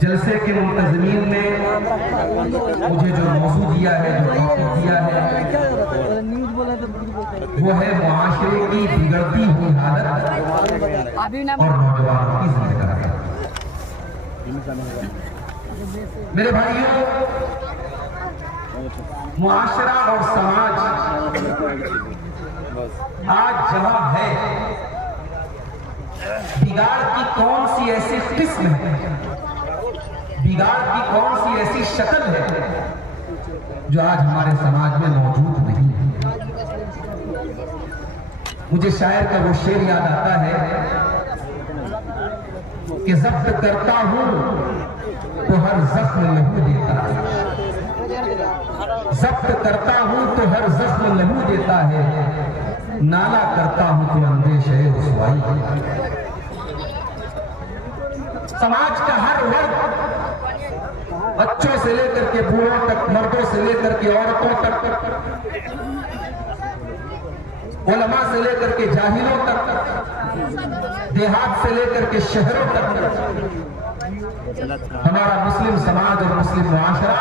जलसे के मुंतज़मीन ने मुझे जो मौजू दिया है, जो टॉपिक दिया है, वो है मुआशरे की बिगड़ती हुई हालत और नौजवानों की जिम्मेदारी। मेरे भाइयों, मुआशरा और समाज आज जहां है, बिगाड़ की कौन सी ऐसी किस्म है, बिगाड़ की कौन सी ऐसी शक्ल है जो आज हमारे समाज में मौजूद नहीं है। मुझे शायर का वो शेर याद आता है कि जब्त करता हूं तो हर जख्म लहू देता है, जब्त करता हूं तो हर जख्म लहू देता है, नाला करता हूं तो अंदेशे रुसवाई। समाज का हर वर्ग, बच्चों से लेकर के बूढ़ों तक, मर्दों से लेकर के औरतों तक, उलमा से लेकर के जाहिलों तक, देहात से लेकर के शहरों तक, हमारा मुस्लिम समाज और मुस्लिम मुआशरा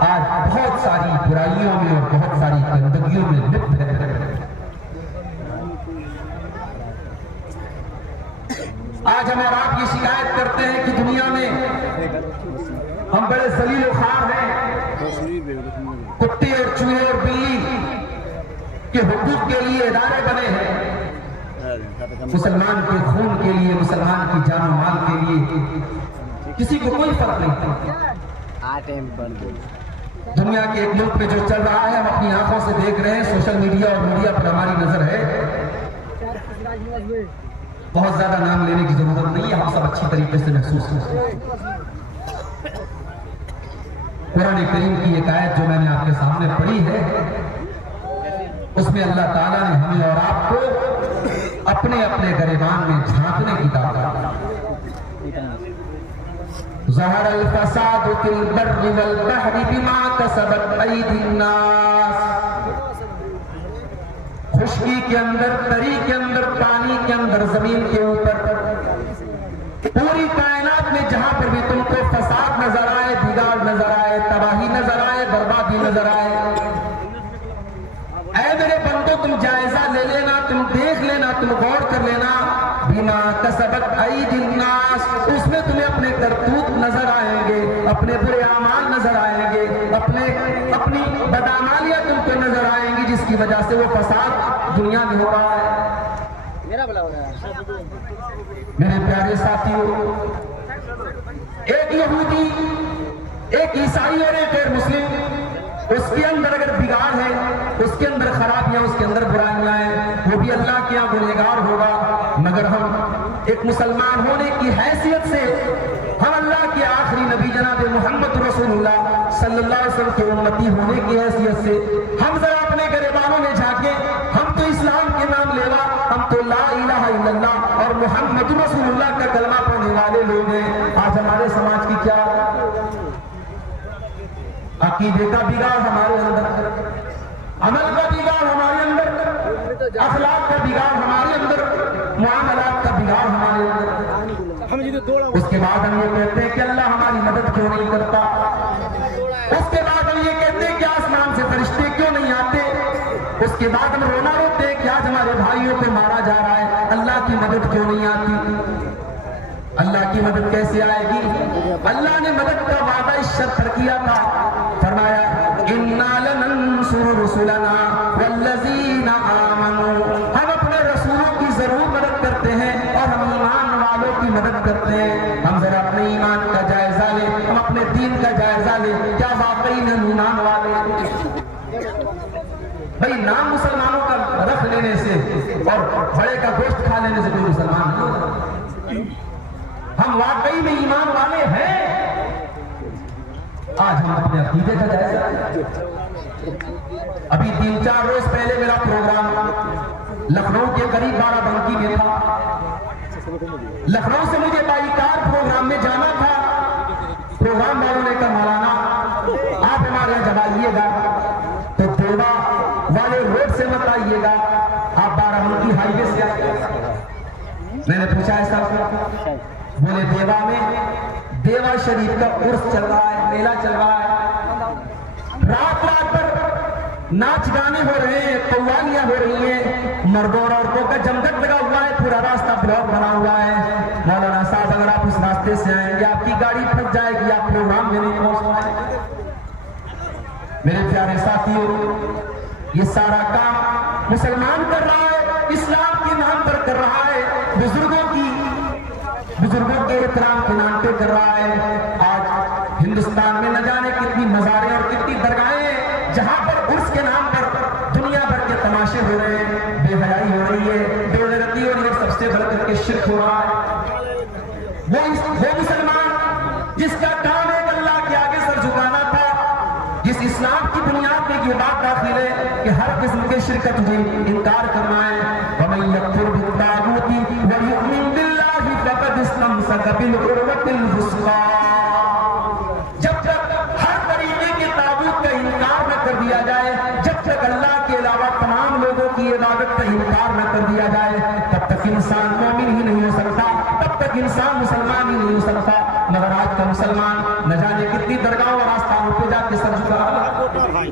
आज बहुत सारी बुराइयों में और बहुत सारी गंदगियों में लिप्त है। आज हम और आप ये शिकायत करते हैं कि दुनिया में हम बड़े जलील और ख्वार हैं, कुत्ते और चूहे और बिल्ली के हुकूक के लिए इदारे बने हैं, मुसलमान के खून के लिए, मुसलमान की जान माल के लिए किसी को कोई फर्क नहीं पड़ता। दुनिया के एक मुल्क में जो चल रहा है, हम अपनी आंखों से देख रहे हैं, सोशल मीडिया और मीडिया पर हमारी नजर है। बहुत ज्यादा नाम लेने की जरूरत नहीं है, हम सब अच्छी तरीके से महसूस करते हैं। कुरान करीम की एक आयत जो मैंने आपके सामने पढ़ी है, उसमें अल्लाह ताला ने हमें और आपको अपने अपने गिरबान में झांकने की दावत दी। ज़हरल फ़सादु फ़िल बर्रि वल बहरि बिमा कसबत अयदीन नास। खुशकी के अंदर, तरी के अंदर, पानी के अंदर, जमीन के ऊपर, पूरी कायनात में जहां पर भी तुमको फसाद नजर आए, बिगाड़ नजर आए, तबाही नजर आए, बर्बादी नजर आए, ऐ मेरे बंदो तुम जायजा ले लेना, तुम देख लेना, तुम गौर कर लेना, बिमा कसबत अयदीन नास, उसमें तुम्हें अपने करतूत नजर आएंगे, अपने बुरे आमाल नजर आएंगे, अपनी बदआमालियां तुमको नजर आएंगी, जिसकी वजह से वो फसाद दुनिया में हो रहा है। मेरे प्यारे साथियों, एक यहूदी, एक ईसाई और एक गैर मुस्लिम, उसके अंदर अगर बिगाड़ है, उसके अंदर खराबियां, उसके अंदर बुराइयां हैं, वो भी अल्लाह के यहाँ गुनहगार होगा। मगर हम एक मुसलमान होने की हैसियत से, हम अल्लाह के आखिरी नबी जनाब मोहम्मद रसूलुल्लाह सल्लल्लाहु अलैहि वसल्लम के उम्मती होने की हैसियत से हम जरा अपने गिरबानों में झांके। हम तो इस्लाम के नाम लेवा, हम तो ला इलाहा इल्लल्लाह और मोहम्मद रसूलुल्लाह का कलमा पढ़ने वाले लोग हैं। आज हमारे समाज की क्या अकीदे का बिगाड़ हमारे अंदर, अमल का बिगाड़ हमारे अंदर, अखलाक का बिगाड़ हमारे अंदर, मुआमलात का बिगाड़ हमारे अंदर। उसके बाद हम ये कहते हैं कि अल्लाह हमारी मदद क्यों नहीं करता। उसके बाद हम ये कहते हैं कि आसमान से फरिश्ते क्यों नहीं आते। उसके बाद हम रोना रोते हैं कि आज हमारे भाइयों को मारा जा रहा है, अल्लाह की मदद क्यों नहीं आती। अल्लाह की मदद कैसे आएगी? अल्लाह ने मदद का वादा इस शर्त पर किया था, फरमाया इन्ना लनंसुरु रुसुलना वल्लज़ीना आमनू, हम अपने रसूलों की जरूर मदद करते हैं और हम ईमान वालों की मदद करते हैं। हम जरा अपने ईमान का जायजा लें, हम अपने दीन का जायजा लें, क्या वाकई में ईमान वाले? भाई नाम मुसलमानों का रख लेने से और बड़े का गोश्त खा लेने से कोई मुसलमान नहीं, हम वाकई में ईमान वाले हैं। आज हम अपने अकीदे का जायजा, अभी 3-4 रोज पहले मेरा प्रोग्राम लखनऊ के करीब बाराबंकी में था। लखनऊ से मुझे बाईकार प्रोग्राम में जाना था। प्रोग्राम वालों ने कहा मौलाना आप हमारे यहाँ जब आइएगा तो देवा वाले रोड से मत आइएगा, आप बाराबंकी हाईवे से आइएगा। मैंने पूछा ऐसा बोले देवा में देवा शरीफ का उर्स चल रहा है, मेला चल रहा है, रात रात भर नाच गाने हो रहे हैं, कव्वालियां हो रही हैं, मर्दों और औरतों का जमघट लगा हुआ है, पूरा रास्ता ब्लॉक बना हुआ है। मौलाना साहब अगर आप उस रास्ते से आएंगे आपकी गाड़ी फंस जाएगी, आप प्रोग्राम में नहीं पहुंच पाएंगे। मेरे प्यारे साथियों, ये सारा काम मुसलमान कर रहा है, इस्लाम के नाम पर कर रहा है, बुजुर्गों के एहतराम के नाम पे कर रहा है। आज हिंदुस्तान में न जाने कितनी मज़ारें और कितनी दरगाहें जहां पर उर्स के नाम पर दुनिया भर के तमाशे हो रहे हैं, बेहयाई हो रही है, बेगैरती हो रही है, सबसे बढ़ करके शिर्क हो रहा है। वो मुसलमान जिसका काम एक अल्लाह के आगे सर झुकाना था, जिस इस्लाम की बुनियाद में ये बात दाखिल है कि हर किस्म के शिर्क तुझे इनकार करना है। वमन यकफुर बित्तागूति व युमिन बिल्लाहि फक़द इस्तमसक बिल उर्वतिल वुस्क़ा। जब तक हर तरीके के ताबूत का इनकार न कर दिया जाए, जब तक अल्लाह के अलावा तमाम लोगों की इबादत का इनकार न कर दिया जाए, तब तक इंसान मोमिन ही नहीं हो सकता, तब तक इंसान मुसलमान ही नहीं हो सकता। मगर आज का मुसलमान न जाने कितनी दरगाहों और आस्थानों पे जाके सर झुका रहा है।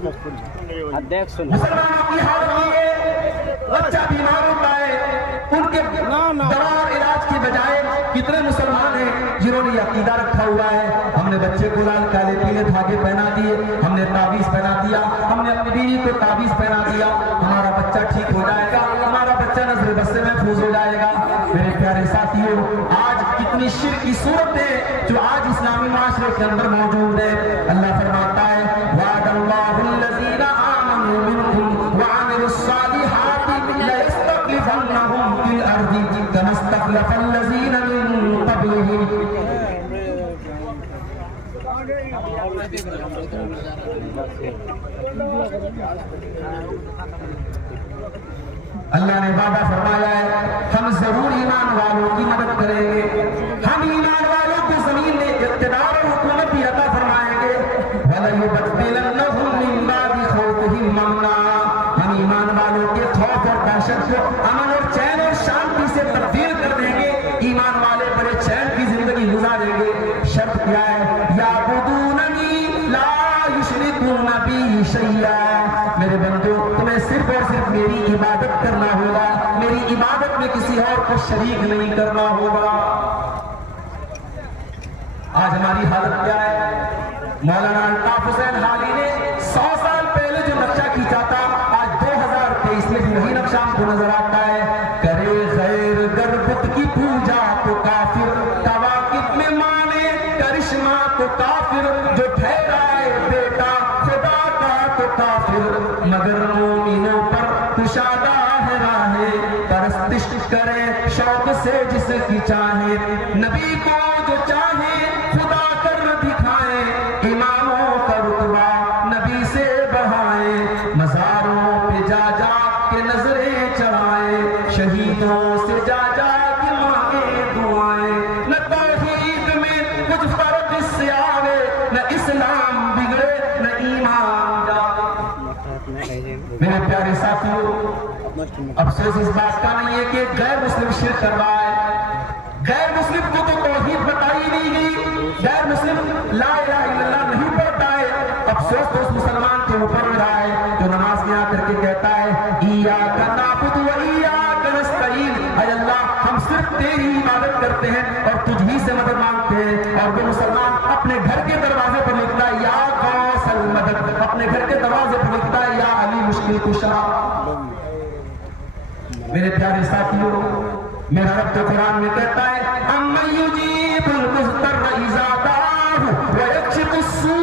मुसलमानों की हालत ये है, बच्चा बीमार होता है, उनके दवा और इलाज के बजाय कितने मुसलमान हैं जिन्होंने अकीदा रखा हुआ है, हमने बच्चे को लाल काले पीले धागे पहना दिए, हमने ताबीज पहना दिया, हमने अपनी बीवी को ताबीज पहना दिया, हमारा बच्चा ठीक हो जाएगा, हमारा बच्चा नजर बस से महफूज हो जाएगा। मेरे प्यारे साथियों, आज कितनी शिर्क की सूरतें जो आज इस्लामी माशरे के अंदर मौजूद है। अल्लाह फरमाता है वअदल्लाहुल्लज़ीना आमनू मिनकुम व अमिलुस्सालिहाति लयस्तखलिफन्नहुम फिल अर्दि कमा इस्तखलफल्लज़ीना मिन क़ब्लिहिम। अल्लाह ने वादा फरमाया है हम जरूर ईमान वालों की मदद करेंगे, हम ईमान वालों को जमीन में इक़्तिदार और हुकूमत भी अता फरमाएंगे। वलयुबद्दिलन्नहुम मिन बादि खौफिहिम अमना, हम ईमान वालों के खौफ और दहशत को अमन और चैन और शांति से तब्दील कर देंगे। ईमान वाले बड़े चैन की जिंदगी गुजारेंगे। शर्त क्या है? याबुदूननी ला युशरिकूना बी शैया। मेरे बंदो, तुम्हें सिर्फ और सिर्फ मेरी इबादत करना होगा, मेरी इबादत में किसी और को शरीक नहीं करना होगा। आज हमारी हालत क्या है? मौलाना अल्ताफ हुसैन हाली ने 100 साल पहले जो नक्शा खींचा था, आज 2023 में भी वही नक्शा हमको नजर आता है। करे गैर गर्बत की पूजा तो काफिर, तवाकिफ में माने करिश्मा तो काफिर, जो ठहराए बेटा खुदा का तो काफिर, मगर मोमिनों पर कुशादा है राहें, परस्तिश करे शौक से जिसकी चाहे, नबी को जो चाहे खुदा कर दिखाए, इमामों का रुतबा नबी से बढ़ाए, मज़ारों पे जा जा के नजरें चढ़ाए, शहीदों से जा जा के मांगे दुआएं, न तौहीद में कुछ फर्क इससे आवे, न इस्लाम बिगड़े न ईमान जाए। मेरे प्यारे साथियों, अफसोस इस बात का नहीं है कि गैर मुस्लिम शिर्क कर रहा है। गैर मुस्लिम को तो तौहीद बताई नहीं गई, गैर मुस्लिम ला इलाहा इल्लल्लाह नहीं पढ़ता है। अफसोस तो उस मुसलमान के ऊपर हो रहा है जो नमाज में आकर के कहता है इय्याका नअबुदु व इय्याका नस्तईन, ऐ अल्लाह हम सिर्फ तेरी इबादत करते हैं और तुझ ही से मदद मांगते हैं। और वो मुसलमान अपने घर के दरवाजे पर लिखता है या गौसल मदद, अपने घर के दरवाजे पर लिखता है या अली मुश्किल कुशा। मेरे प्यारे साथियों, मेरा रब तो कुरान में कहता है अम्मन युजीबुल मुज़्तर्र इज़ा दाअहु व यक्शिफुस सू,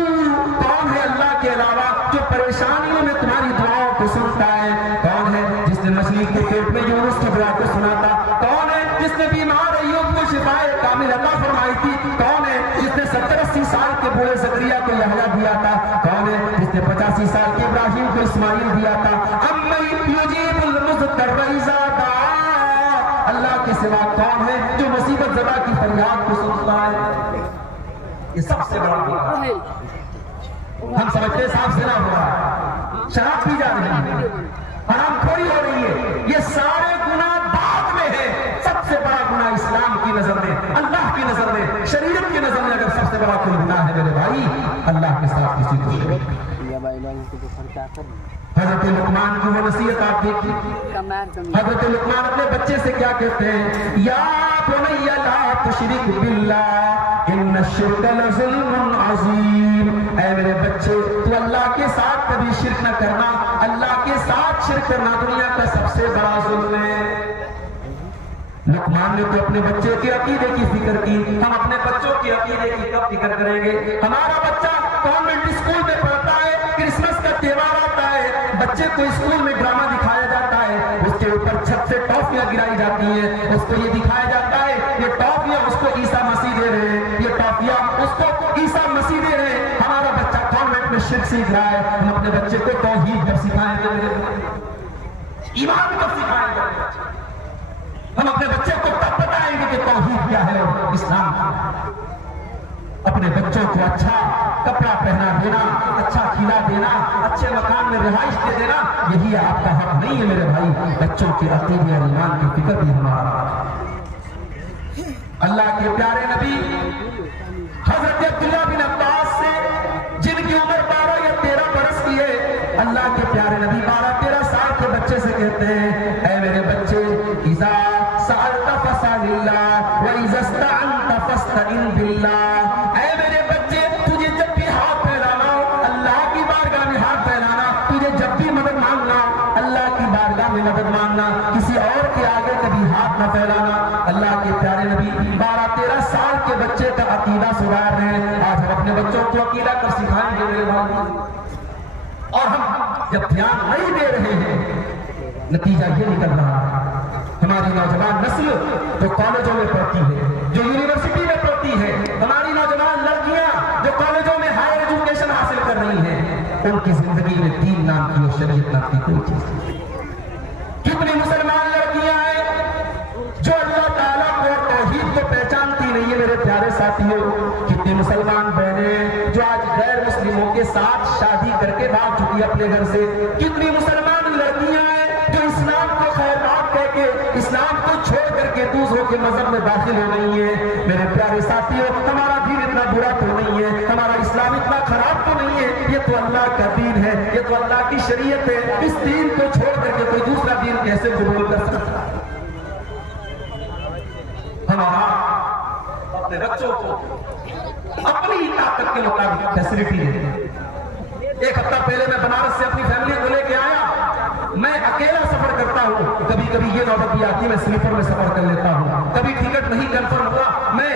कौन है अल्लाह के अलावा जो परेशानियों में तुम्हारी दुआओं को सुनता है? कौन है जिसने मछली के पेट में यूनुस की दुआ को सुना था? कौन है जिसने बीमार अय्यूब को शिफाए कामिल अता फरमाई थी? कौन है जिसने 70-80 साल के बूढ़े ज़करिया को यहया दिया था? कौन है जिसने 85 साल के इब्राहिम को इस्माइल दिया था? अम्मन युजीबुल मुज़्तर्र इज़ा दाअहु, अल्लाह के सिवा कौन है जो मुसीबत ज़दा की फरियाद को सुनता है? ये सबसे बड़ा गुनाह है। हम समझते साफ से ना हो रहा है, शराब पी जा रही है, हरामखोरी हो रही है, ये सारे गुनाह बाद में है। सबसे बड़ा गुनाह इस्लाम की नजर में, अल्लाह की नजर की नजर में अगर सबसे बड़ा कोई गुनाह है मेरे भाई, अल्लाह के साथ किसी को हजरत लुकमान की वो नसीहत आप देखिए। हजरत लुकमान अपने बच्चे से क्या कहते हैं, या बुनय्या ला तुशरिक बिल्लाह इन्न शिर्क लज़ुल्मुन अज़ीम। ऐ मेरे बच्चे, तू अल्लाह के साथ कभी शिर्क न करना। अल्लाह के साथ शिर्क करना दुनिया का सबसे बड़ा जुल्म है। लुकमान ने तो अपने बच्चे के अकीदे की फिक्र की। हम अपने बच्चों के अकीदे की कब फिक्र करेंगे? हमारा बच्चा कॉन्वेंट स्कूल में पढ़ता है, क्रिसमस का त्योहार आता है, बच्चे को स्कूल में ड्रामा दिखाया जाता है, उसके ऊपर छत से टॉफियां गिराई जाती है, उसको ये दिखाया जाता है ये टॉफियां उसको ईसा मसीह दे रहे हैं, ये टॉफियां उसको ईसा मसीह दे रहे हैं। हमारा बच्चा कॉन्वेंट में शिर्क सीख रहा है। हम अपने बच्चे को तौहीद कब सिखाएंगे? ईमान कब सिखाएंगे? हम अपने बच्चे को तब बताएंगे कि तौहीद क्या है और इस्लाम क्या है। अपने बच्चों को अच्छा कपड़ा पहना देना, अच्छा खिला देना, अच्छे मकान में रिहाइश दे देना, यही आपका हक नहीं है मेरे भाई। बच्चों के अकीदे और ईमान की फिक्र भी हमारा। अल्लाह के प्यारे नबी हजरत अब्दुल्लाह बिन अब्बास से, जिनकी उम्र 12 या 13 बरस की है, अल्लाह के प्यारे नबी 12-13 साल के बच्चे से कहते हैं, ऐ मेरे बच्चे, इज़ा सअल्ता फसअलिल्लाह व इज़ा इस्तअनता फस्तइन बिल्लाह। ऐ मेरे बच्चे, तुझे जब भी हाथ फैलाना हो, अल्लाह की बारगाह में हाथ फैलाना। तुझे जब भी मदद मांगना, अल्लाह की बारगाह में मदद मांगना, किसी और के आगे कभी हाथ न फैलाना। अल्लाह के प्यारे नबी 12-13 साल के बच्चे का अकीदा सुधार रहे हैं। आज हम अपने बच्चों को अकीदा कर सिखाएंगे मेरे भाई। और हम जब ध्यान नहीं दे रहे हैं, नतीजा ये निकल रहा है, हमारी नौजवान नस्ल जो कॉलेजों में पढ़ती है, जो यूनिवर्सिटी में पढ़ती है, हमारी नौजवान लड़कियां जो कॉलेजों में हायर एजुकेशन हासिल कर रही हैं, उनकी जिंदगी में दीन नाम की और शरीयत नाम की कोई चीज नहीं। कितनी मुसलमान लड़कियां हैं जो अल्लाह ताला को और तौहीद को पहचानती नहीं है मेरे प्यारे साथियों। कितनी मुसलमान बहनें जो आज गैर मुस्लिमों के साथ शादी करके भाग चुकी अपने घर से। कितनी मुसलमान लड़कियां हैं जो इस्लाम को खैर बात कह के, इस्लाम को छोड़ करके दूसरों के मजहब में दाखिल हो रही है। मेरे प्यारे साथियों, हमारा दीन इतना बुरा तो नहीं है, हमारा इस्लाम इतना खराब तो नहीं है। ये तो अल्लाह का दीन है, ये तो अल्लाह की शरीयत है। इस दीन को छोड़ करके कोई दूसरा दीन कैसे कबूल कर सकता है? हमारा अपने बच्चों को अपनी ताकत के मुताबिक फैसिलिटी देते हैं। एक हफ्ता पहले मैं बनारस से अपनी फैमिली को लेके आया। मैं अकेला सफर करता हूँ, कभी कभी ये नौबत भी आती है मैं स्लीपर में सफर कर लेता हूँ, कभी टिकट नहीं कंफर्म हुआ मैं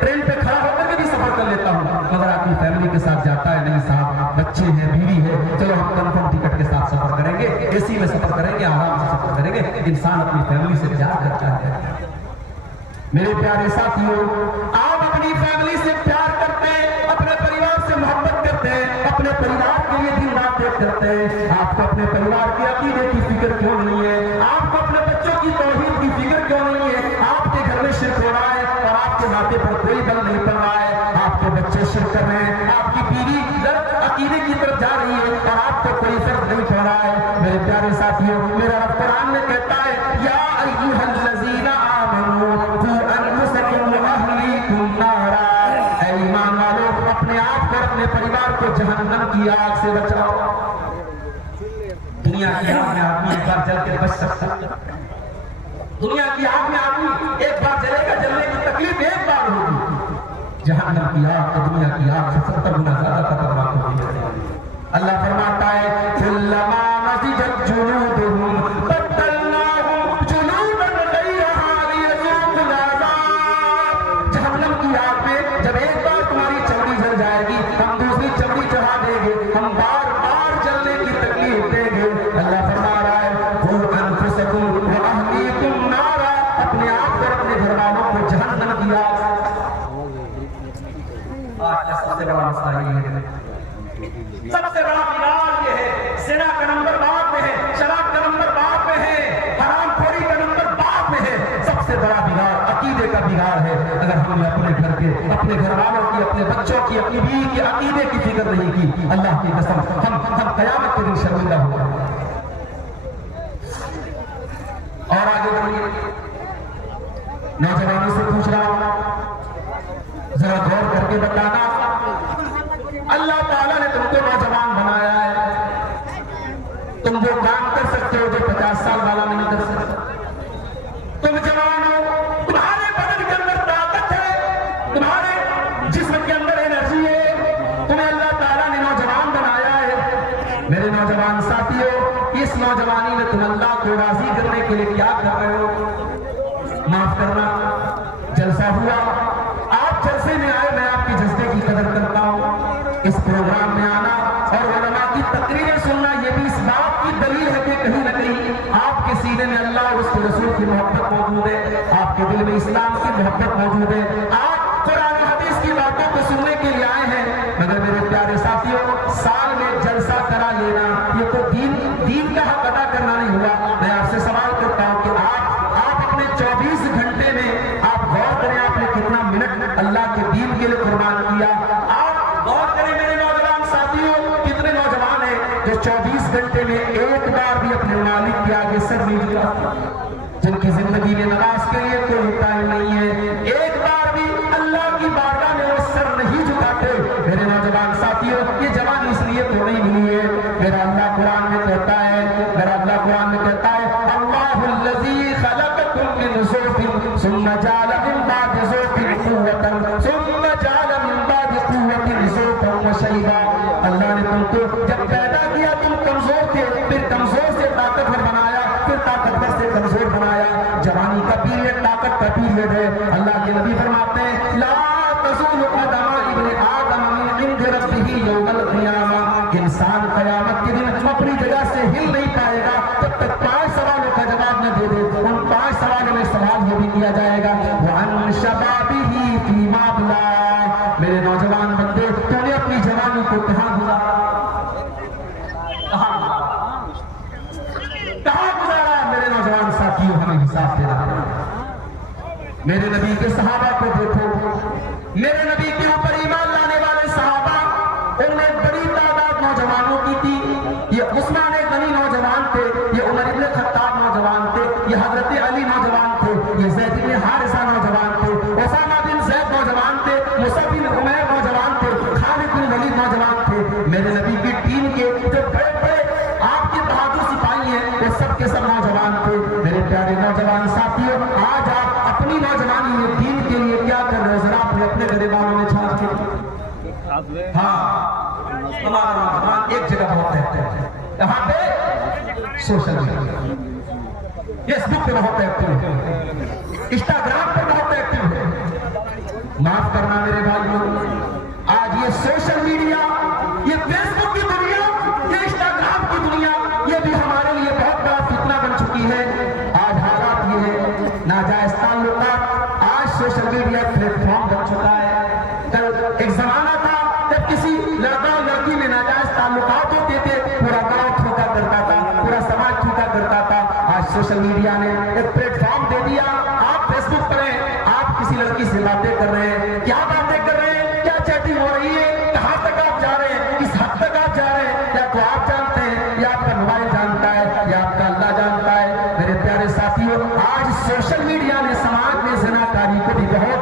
ट्रेन पे खड़ा होकर के भी सफर कर लेता हूँ। मगर अपनी फैमिली के साथ जाता है, नहीं साहब, बच्चे हैं, बीवी है, चलो हम कंफर्म टिकट के साथ सफर करेंगे, एसी में सफर करेंगे, आराम से सफर करेंगे। इंसान अपनी फैमिली से प्यार करता है। मेरे प्यारे साथियों, आप अपनी फैमिली से प्यार करते हैं, अपने परिवार से मोहब्बत करते हैं, अपने परिवार के लिए दिन रात एक करते हैं। आपको अपने परिवार के अकीदे की फिक्र क्यों नहीं है? आपको अपने बच्चों की तौहीद की फिक्र क्यों नहीं है? आपके घर में शिर्क हो रहा है और आपके माथे पर कोई बल नहीं पड़ रहा है। आपके बच्चे शिर्क कर रहे हैं, आपकी बीवी गलत अकीदे की तरफ जा रही है और आपको कोई फर्क नहीं पड़ रहा है। मेरे प्यारे साथियों, मेरा रब कुरान में कहता है, या अय्युहल्लज़ीना आमनू कू अनफुसकुम व अहलीकुम नारा। ऐ ईमान वालों, अपने आप को, अपने परिवार को जहन्नम की आग से बचाओ। दुनिया की आग में आदमी एक बार जल के बच सकता है। दुनिया की आग में आदमी एक बार जलेगा, जलने की तकलीफ एक बार होगी। जहन्नम की आग तो दुनिया की आग से 70 गुना ज्यादा खतरनाक होगी। अल्लाह फरमाता है, कुल्लमा नज़िजत जुलूदुहुम बद्दलनाहुम जुलूदन गैरहा लियज़ूक़ुल अज़ाब। जहन्नम की आग में जब एक बार तुम्हारी चमड़ी जल जाएगी, हम दूसरी चमड़ी चढ़ा देंगे, हम बार बार जलने की तकलीफ देंगे। अल्लाह फरमा रहा है, कू अनफुसकुम व अहलीकुम नारा। अपने आप और अपने घर वालों को जहन्नम की आग। आज का सबसे बड़ा मसला ये है, सबसे बड़ा बिगाड़ ये है, ज़िना का नंबर बाद में है, शराब का नंबर बाद में है, हरामखोरी का नंबर बाद में है। सबसे बड़ा बिगाड़ अकीदे का बिगाड़ है। अगर हमने अपने घर के, अपने घर वालों की, अपने बच्चों की, अपनी बीवी की अकीदे की फिक्र नहीं की, अल्लाह की कसम हम क़यामत के दिन शर्मिंदा होंगे। और आगे बढ़िए, नौजवानों से पूछ रहा हूं, जरा गौर करके बताना, अल्लाह ताला ने तुमको नौजवान बनाया है, तुम वो काम कर सकते हो जो 50 साल वाला नहीं कर सकता। तुम जवान हो, तुम्हारे बदन के अंदर ताकत है, तुम्हारे जिस्म के अंदर एनर्जी है, तुम्हें अल्लाह ताला ने नौजवान बनाया है। मेरे नौजवान साथियों, इस नौजवानी में तुम अल्लाह को राजी करने के लिए क्या कर रहे हो? माफ करना, जलसा हुआ, आप जलसे में आए, मैं आपके जज्बे की कदर करता हूं। इस प्रोग्राम में आना और उलमा की तकरीरें सुनना, यह भी इस बात की दलील है कि कहीं न कहीं आपके सीने में अल्लाह और उसके रसूल की मोहब्बत मौजूद है, आपके दिल में इस्लाम की मोहब्बत मौजूद है। आप कुरान हदीस की बातों को सुनने के लिए आए हैं, मगर मेरे प्यारे साथियों, साल में जलसा करा लेना ये तो दीन का हक अदा करना नहीं हुआ। मैं आपसे सवाल करता हूं कि आप अपने 24 घंटे में आप गौर करें, आपने कितना मिनट अल्लाह के दीन के लिए कुर्बान किया। आप गौर करें मेरे नौजवान साथियों, कितने नौजवान हैं जो 24 घंटे में एक बार भी अपने मालिक के आगे सर नहीं झुकाते, जिनकी जिंदगी में नमाज के लिए कोई टाइम नहीं है, एक बार भी अल्लाह की बारगाह में वो सर नहीं झुकाते। मेरे नौजवान साथियों, ये जवानी इसलिए तो नहीं मिली है। मेरा अल्लाह कुरान में कहता है, मेरा अल्लाह कुरान में कहता है, अल्लाहुल्लज़ी खलक़कुम मिन ज़ुफ़िन सुम्मा जअल मिन बादि ज़ुफ़िन क़ुव्वतन सुम्मा जअल मिन बादि क़ुव्वतिन ज़ुफ़न व शैबा। अल्लाह ने तुमको जब पैदा किया तुम कमजोर थे, फिर कमजोर से ताकतवर बनाया, फिर ताकतवर से कमजोर बनाया। जवानी का पीरियड ताकत का पीरियड है। अल्लाह के नबी फरमाते हैं, ला तज़ूलु क़दमा इब्ने आदम मिन इंद रब्बिही यौमल क़ियामा। इंसान क़यामत के दिन अपनी जगह से हिल नहीं पाएगा तब तक 5 सवालों का जवाब न दे दे। उन 5 सवालों में सवाल ये भी किया जाएगा, वअन शबाबिही फ़ीमा अबला। मेरे नौजवान बंदे, तूने अपनी जवानी को कहां गुजारा, कहां गुजारा? मेरे नौजवान साथियों, हमें हिसाब देना है। मेरे नबी के सहाबा को देखो, मेरे नबी के ऊपर ईमान लाने वाले सहाबा, उनमें बड़ी तादाद नौजवानों की थी। ये उस्मान गनी नौजवान थे, ये उमर इब्न खत्ताब नौजवान थे, ये हजरत अली नौजवान थे, ये ज़ैद इब्न हारिसा नौजवान थे, उसामा बिन ज़ैद नौजवान थे, मुसअब बिन उमैर नौजवान थे, खालिद बिन वलीद नौजवान थे। मेरे नबी की टीम के जो बड़े बड़े आपके बहादुर सिपाही हैं, वो सब के सब नौजवान थे। मेरे प्यारे नौजवान साथियों, आज आप अपनी नौजवानी में दीन के लिए क्या कर रहे हो? जरा अपने गरीबानों में झांक के। हाँ, हमारा नौजवान एक जगह बहुत रहते हैं, यहाँ पे सोशल मीडिया, फेसबुक पे बहुत एक्टिव है, इंस्टाग्राम पे बहुत एक्टिव है। माफ करना मेरे भाइयों, आज ये सोशल मीडिया, ये फेसबुक की दुनिया, ये इंस्टाग्राम की दुनिया, ये भी हमारे लिए बहुत बड़ा फितना बन चुकी है। आज हालात ये है, नाजायज ताल्लुकात, आज सोशल मीडिया प्लेटफॉर्म बन चुका है। कल एक जमाना था जब किसी लड़का और लड़की में नाजायज ताल्लुकात होते थे, पूरा गांव ठोका करता था, पूरा समाज ठोका करता था। आज सोशल मीडिया ने एक प्लेटफॉर्म दे दिया। आप फेसबुक पर हैं, आप किसी लड़की से बातें कर रहे हैं, क्या बातें कर रहे हैं, क्या चैटिंग हो रही है, कहां तक आप जा रहे हैं, किस हद तक आप जा रहे हैं, या तो आप जानते हैं, या आपका मोबाइल जानता है, या आपका अल्लाह जानता है। मेरे प्यारे साथियों, आज सोशल मीडिया ने समाज में ज़िनाकारी को भी बहुत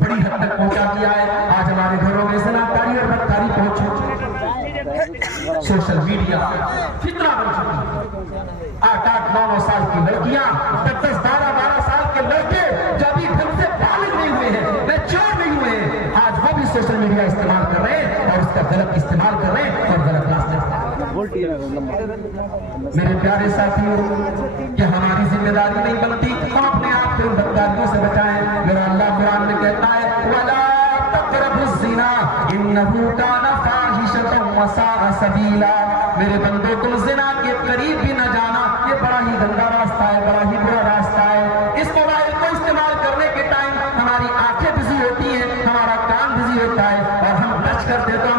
बड़ी हद तक पहुंचा दिया है। आज हमारे घरों में ज़िनाकारी और बदकारी पहुंच चुकी है। सोशल मीडिया फितना बन चुकी है। 8-8, 9-9 साल की लड़कियां, 10-10, 12-12 साल के लड़के जो अभी ढंग से बालिग नहीं हुए हैं, मैच्योर नहीं हुए हैं, आज वो भी सोशल मीडिया इस्तेमाल कर रहे हैं और उसका गलत इस्तेमाल कर रहे हैं और गलत रास्ते। मेरे प्यारे साथियों, क्या हमारी जिम्मेदारी नहीं बनती हम अपने आप को इन बदकारियों से बचाएं? मेरा अल्लाह कुरान में कहता है, वला तक़रबुज़ ज़िना इन्नहु काना फ़ाहिशतन व साअ सबीला। मेरे बंदो, तुम ज़िना के करीब भी न जाना, ये बड़ा ही गंदा रास्ता है, बड़ा ही बुरा रास्ता है। इस मोबाइल को इस्तेमाल करने के टाइम हमारी आंखें बिजी होती हैं, हमारा कान बिजी होता है, और हम टच करते हैं तो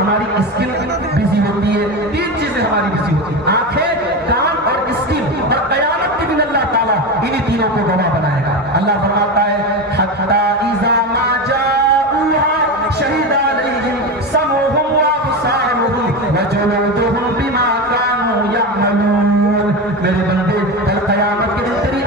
हमारी स्किन बिजी होती है। 3 चीजें हमारी बिजी होती है, आंखें, कान और स्किन। और क़यामत के दिन अल्लाह ताला इन्हीं तीनों को गवाह बनाएगा। अल्लाह फरमाता है, हत्ता इज़ा मा जाऊहा शहीदा अलैहिम समूहुम व अबसारुहुम व जुलूदुहुम बिमा कानू यअमलून। मेरे बंदे, कल क़यामत के दिन तेरी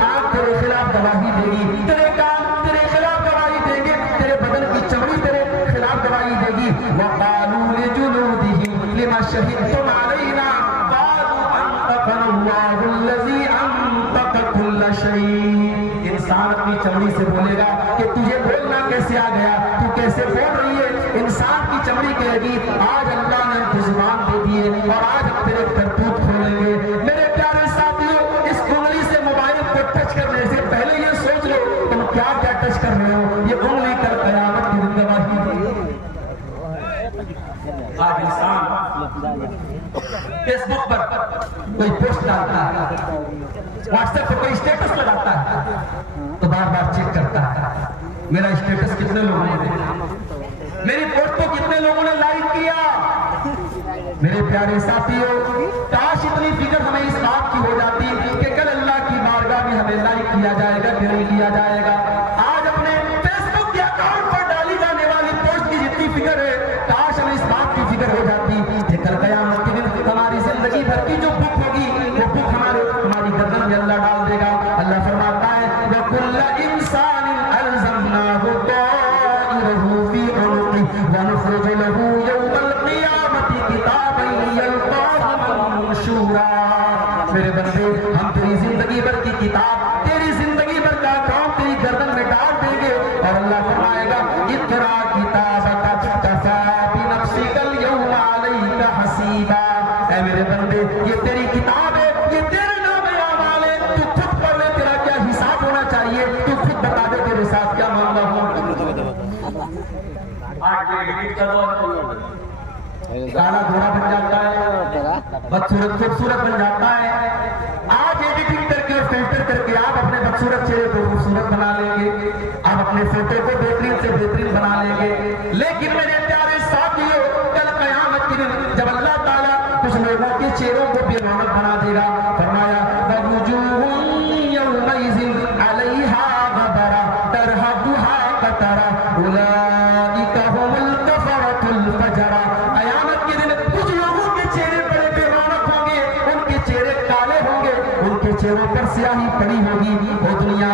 चमड़ी तेरे खिलाफ गवाही देगी। वक़ालू लिजुलूदिहिम लिमा शहिदतुम अलैना क़ालू अंतक़नल्लाहुल्लज़ी अंतक़ कुल्ल शै। इंसान अपनी चमड़ी से बोलेगा कि तुझे बोलना कैसे आ गया, तू कैसे बोल रही है। इंसान की चमड़ी कहेगी आज अल्लाह ने हमको जुबान दे दी है और आज हम तेरे करतूत खोलेंगे। मेरे प्यारे साथियों, इस उंगली से मोबाइल को टच करने से पहले ये सोच लो तुम क्या क्या टच कर रहे हो। ये उंगली कल कयामत की दिन गवाही देगी। आज इंसान फेसबुक पर कोई पोस्ट डालता है, व्हाट्सएप पर कोई स्टेटस लगाता है तो बार बार चेक करता है मेरा स्टेटस कितने लोगों ने देखा, मेरी पोस्ट को कितने लोगों ने लाइक किया। मेरे प्यारे साथियों, काश इतनी फिक्र हमें इस बात की हो जाती कि कल अल्लाह की बारगाह में हमें लाइक किया जाएगा कि नहीं किया जाएगा। आज अपने फेसबुक के अकाउंट पर डाली जाने वाली पोस्ट की जितनी फिक्र है, काश हमें इस बात की फिक्र हो जाती कि कल कयामत के दिन हमारी जिंदगी भर की जो बुक होगी वो बुक हमारी गर्दन में अल्लाह डाल देगा। अल्लाह फरमाता है वकुल्ल इंसानिन अलज़मनाहु ताइरहु फी उनुक़ि व नुख़रिजु लहू यौमल क़ियामति किताबन यल्क़ाहु मनशूरा। मेरे बंदे, हम तेरी जिंदगी भर की किताब, तेरी जिंदगी भर का काम तेरी गर्दन में डाल देंगे और अल्लाह फरमाएगा इक़रा किताबका कफ़ा बिनफ़्सिकल यौमा अलैका हसीबा। ऐ मेरे बंदे, ये तेरी किताब है, ये तेरे नाम आमाल है, तू खुद पढ़ ले, तेरा क्या हिसाब होना चाहिए, तू खुद बता दे तेरे साथ क्या मामला हो। काला घोड़ा बन जाता है, बदसूरत खूबसूरत बन जाता है। आज एडिटिंग करके और फिल्टर करके आप अपने बदसूरत चेहरे को खूबसूरत बना लेंगे, आप अपने फोटो को बेहतरीन से बेहतरीन बना लेंगे। लेकिन मेरे प्यारे साथियों, कल कयामत के दिन जब अल्लाह ताला कुछ लोगों के चेहरों को बेरौनक बना देगा, फरमाया ववुजूहुन यौमइज़िन अलैहा गबरा तरहक़ुहा क़तरा उलाइका हुमुल कफ़रतुल फजरा। कयामत के दिन कुछ लोगों के चेहरे बड़े बेरौनक होंगे, उनके चेहरे काले होंगे, उनके चेहरों पर स्याही पड़ी होगी। वो दुनिया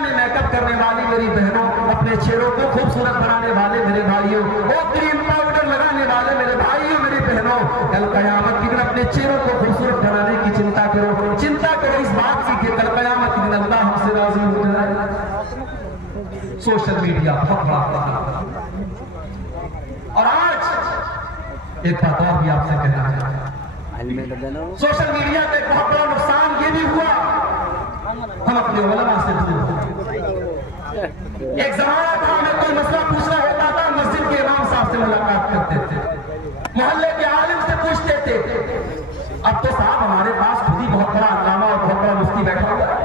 में मेकअप करने वाली मेरी बहनों, अपने चेहरों को खूबसूरत बनाने वाले मेरे भाइयों, वो क्रीम पाउडर लगाने वाले मेरे भाइयों मेरी बहनों, कल कयामत के दिन अपने चेहरों को खूबसूरत बनाने की चिंता करो। चिंता करो इस बात की कि कल कयामत के दिन अल्लाह हमसे राजी हो जाए। सोशल मीडिया बहुत बड़ा, और आज एक बात और भी आपसे कहना चाहता हूं, सोशल मीडिया का एक बहुत बड़ा नुकसान ये भी हुआ, हम अपने उलमा से दूर हो। एक जमाना था हमें कोई मसला पूछना होता था, मस्जिद के इमाम साहब से मुलाकात करते थे, मोहल्ले के आलिम से पूछते थे। अब तो साहब हमारे पास खुद ही बहुत बड़ा अल्लामा और बहुत बड़ा मुफ्ती बैठा हुआ है,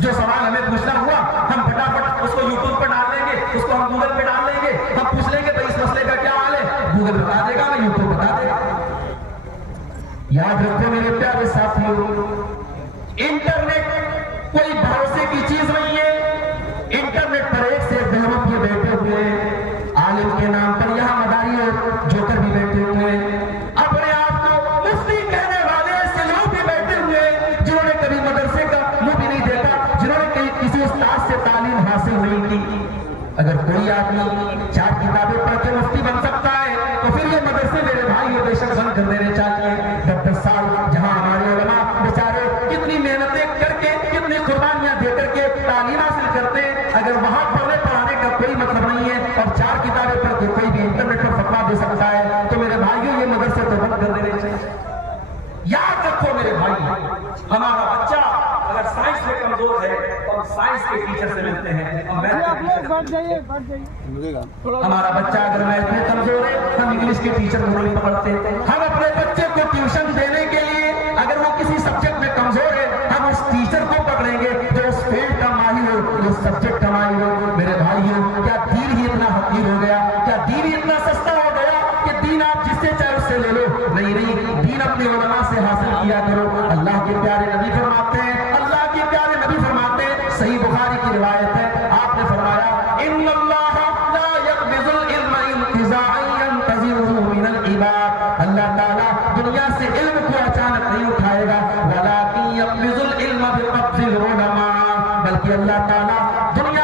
जो सवाल हमें पूछना हुआ हम फटाफट उसको यूट्यूब पर डाल देंगे, उसको हम गूगल पे डाल देंगे, हम पूछ लेंगे भाई इस मसले का क्या हाल है, गूगल बता देगा, मैं यूट्यूब बता देगा। याद रखो मेरे प्यारे साथियों, इंटरनेट कोई भरोसे की चीज नहीं है। इंटरनेट पर एक से बेहद ये बैठे हुए आलिम के नाम पर यहाँ मदारी और जोकर भी बैठे हुए, अपने आप को मुफ्ती कहने वाले ऐसे लोग भी बैठे हुए जिन्होंने कभी मदरसे का मुंह भी नहीं देखा, जिन्होंने कहीं किसी उस्ताद से तालीम हासिल नहीं की। अगर कोई आदमी 4 किताबें पढ़ के मुफ्ती बन सकता है तो फिर ये मदरसे मेरे भाई और बेशक बंद कर देने चाहिए। 10-10 साल जहां हमारे उलमा बेचारे कितनी मेहनतें करके, कितनी कुर्बानियां दे करके तालीम हासिल करते हैं, अगर वहां पढ़ने पढ़ाने का कोई मतलब नहीं है और 4 किताबें पढ़ के कोई भी इंटरनेट पर फतवा दे सकता है, तो मेरे भाइयों ये मदरसे तो बंद कर देने चाहिए। याद रखो मेरे भाई, हमारा बच्चा अगर साइंस में कमजोर है तो हम साइंस के टीचर से मिलते हैं, और हमारा बच्चा अगर मैथ में कमजोर है हम इंग्लिश के टीचर को नहीं पकड़ते। हम अपने बच्चे को ट्यूशन देने के लिए अगर वो किसी सब्जेक्ट में कमजोर है हम उस टीचर को पकड़ेंगे जो उस फील्ड का माहिर हो, उस सब्जेक्ट का माहिर हो। मेरे भाइयों, क्या दीन ही इतना हकीर हो गया, क्या दीन ही इतना सस्ता हो गया कि दीन आप जिससे चाहे उससे ले लो? नहीं, दीन अपने उलमा से हासिल किया करो। अल्लाह के प्यारे नबी फरमाते हैं, सही बुखारी की रिवायत है, आपने फरमाया इन्नल्लाह ला यक़बिज़ुल इल्म इंतिज़ाअन यंतज़िरुहु मिनल इबाद। अल्लाह ताला दुनिया से इल्म को अचानक नहीं उठाएगा, वलाकिन यक़बिज़ुल इल्म बिक़ब्ज़िल उलमा, बल्कि अल्लाह ताला दुनिया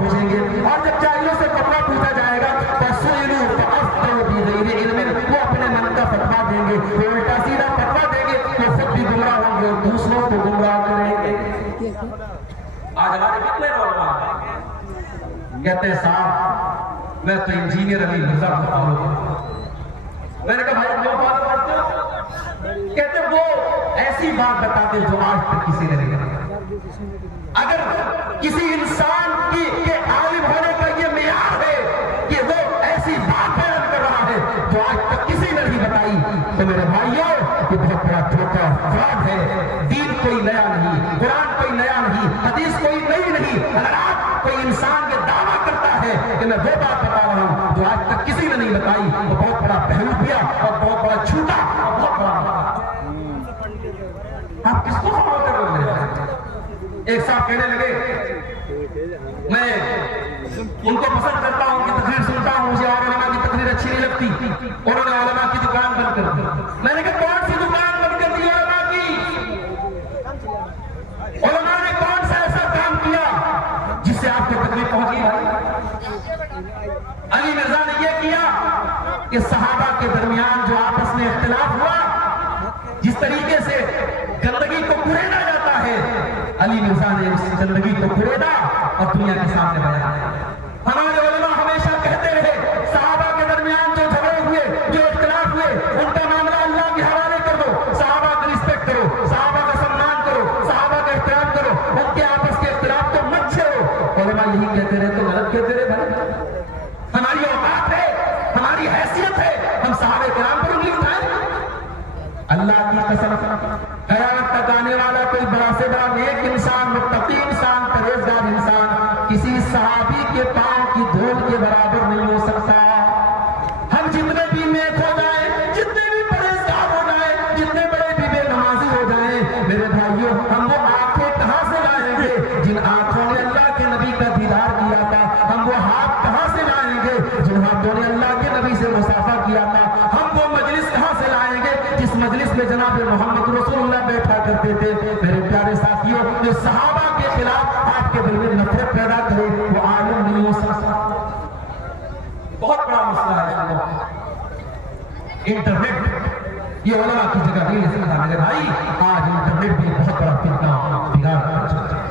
पूछेंगे। और जब जाहिलों से फतवा पूछा जाएगा तो वो अपने मन का फतवा देंगे, वो उल्टा सीधा फतवा देंगे, वो खुद भी गुमराह होंगे और दूसरों को गुमराह करेंगे। आज हमारे कितने लोग कहते हैं साहब मैं तो इंजीनियर अली मिर्जा को फॉलो करता हूं। मैंने कहा भाई क्यों फॉलो करते हो? कहते वो ऐसी बात बताते जो आज तक किसी ने नहीं बताया। अगर किसी इंसान के आलिम होने का ये मेयार है कि वो ऐसी बात बयान कर रहा है जो आज तक किसी ने नहीं बताई, तो मेरे भाइयों ये बहुत बड़ा धोखा फ्रॉड है। दीन कोई नया नहीं, कुरान कोई नया नहीं, हदीस कोई नई नहीं। अगर आज कोई इंसान ये दावा करता है कि मैं वो बात बता रहा हूं जो आज तक किसी ने नहीं बताई, तो बहुत बड़ा बहरूपिया और बहुत बड़ा झूठा और बहुत बड़ा। आप किसको फॉलो कर रहे हैं? एक साहब कहने लगे मैं उनको पसंद करता हूं कि तकरीर सुनता हूं, मुझे और उलमा की तकरीर अच्छी नहीं लगती। उन्होंने उलमा की दुकान बंद कर दी। मैंने कहा कौन सी दुकान बंद कर दी उलमा की? उलमा ने कौन सा ऐसा काम किया जिससे आपको तकलीफ पहुंची? अली मिर्जा ने यह किया कि सहाबा के दरमियान जो आपस में इख्तिलाफ हुआ, जिस तरीके से गंदगी को कुरेदा जाता है, अली मिर्जा ने उस गंदगी को कुरेदा और दुनिया के सामने बयान किया। हमारे उलमा हमेशा कहते रहे सहाबा के दरमियान जो झगड़े हुए, जो इख्तिलाफ हुए, उनका मामला अल्लाह के हवाले कर दो। सहाबा का रिस्पेक्ट करो, सहाबा का सम्मान करो, सहाबा का एहतराम करो, उनके आपस के इख्तिलाफ को मत छेड़ो। उलमा यही कहते रहे तो गलत कहते रहे भाई। हमारी औकात है, हमारी हैसियत है, हम सहाबा किराम पर उंगली उठाएं? अल्लाह की कसम कयामत तक आने वाला कोई बड़ा से बड़ा नेक इंसान, मुत्तकी इंसान, परहेजगार इंसान किसी सहाबी के पांव की धूल के बराबर नहीं हो सकता। हम जितने भी नेक हो जाए, जितने भी परहेजगार हो जाए, जितने बड़े भी बेनमाजी हो जाए, मेरे भाइयों हम वो आंखें कहां से लाएंगे जिन आंखों ने अल्लाह के नबी का दीदार किया था? हम वो हाथ कहां से लाएंगे जिन हाथों ने अल्लाह के नबी से मुसाफा किया था? हम वो मजलिस कहां से लाएंगे जिस मजलिस में जनाब मोहम्मद रसूलुल्लाह बैठा करते थे? मेरे प्यारे साथियों, जो सहाबा के खिलाफ आपके दिल में नफरत पैदा करे वो आलिम नहीं हो सकता। बहुत बड़ा मसला है। इंटरनेट ये उलमा की जगह नहीं ले सकता। मेरे भाई आज इंटरनेट भी बहुत बड़ा फितना बिगाड़ कर चुका है।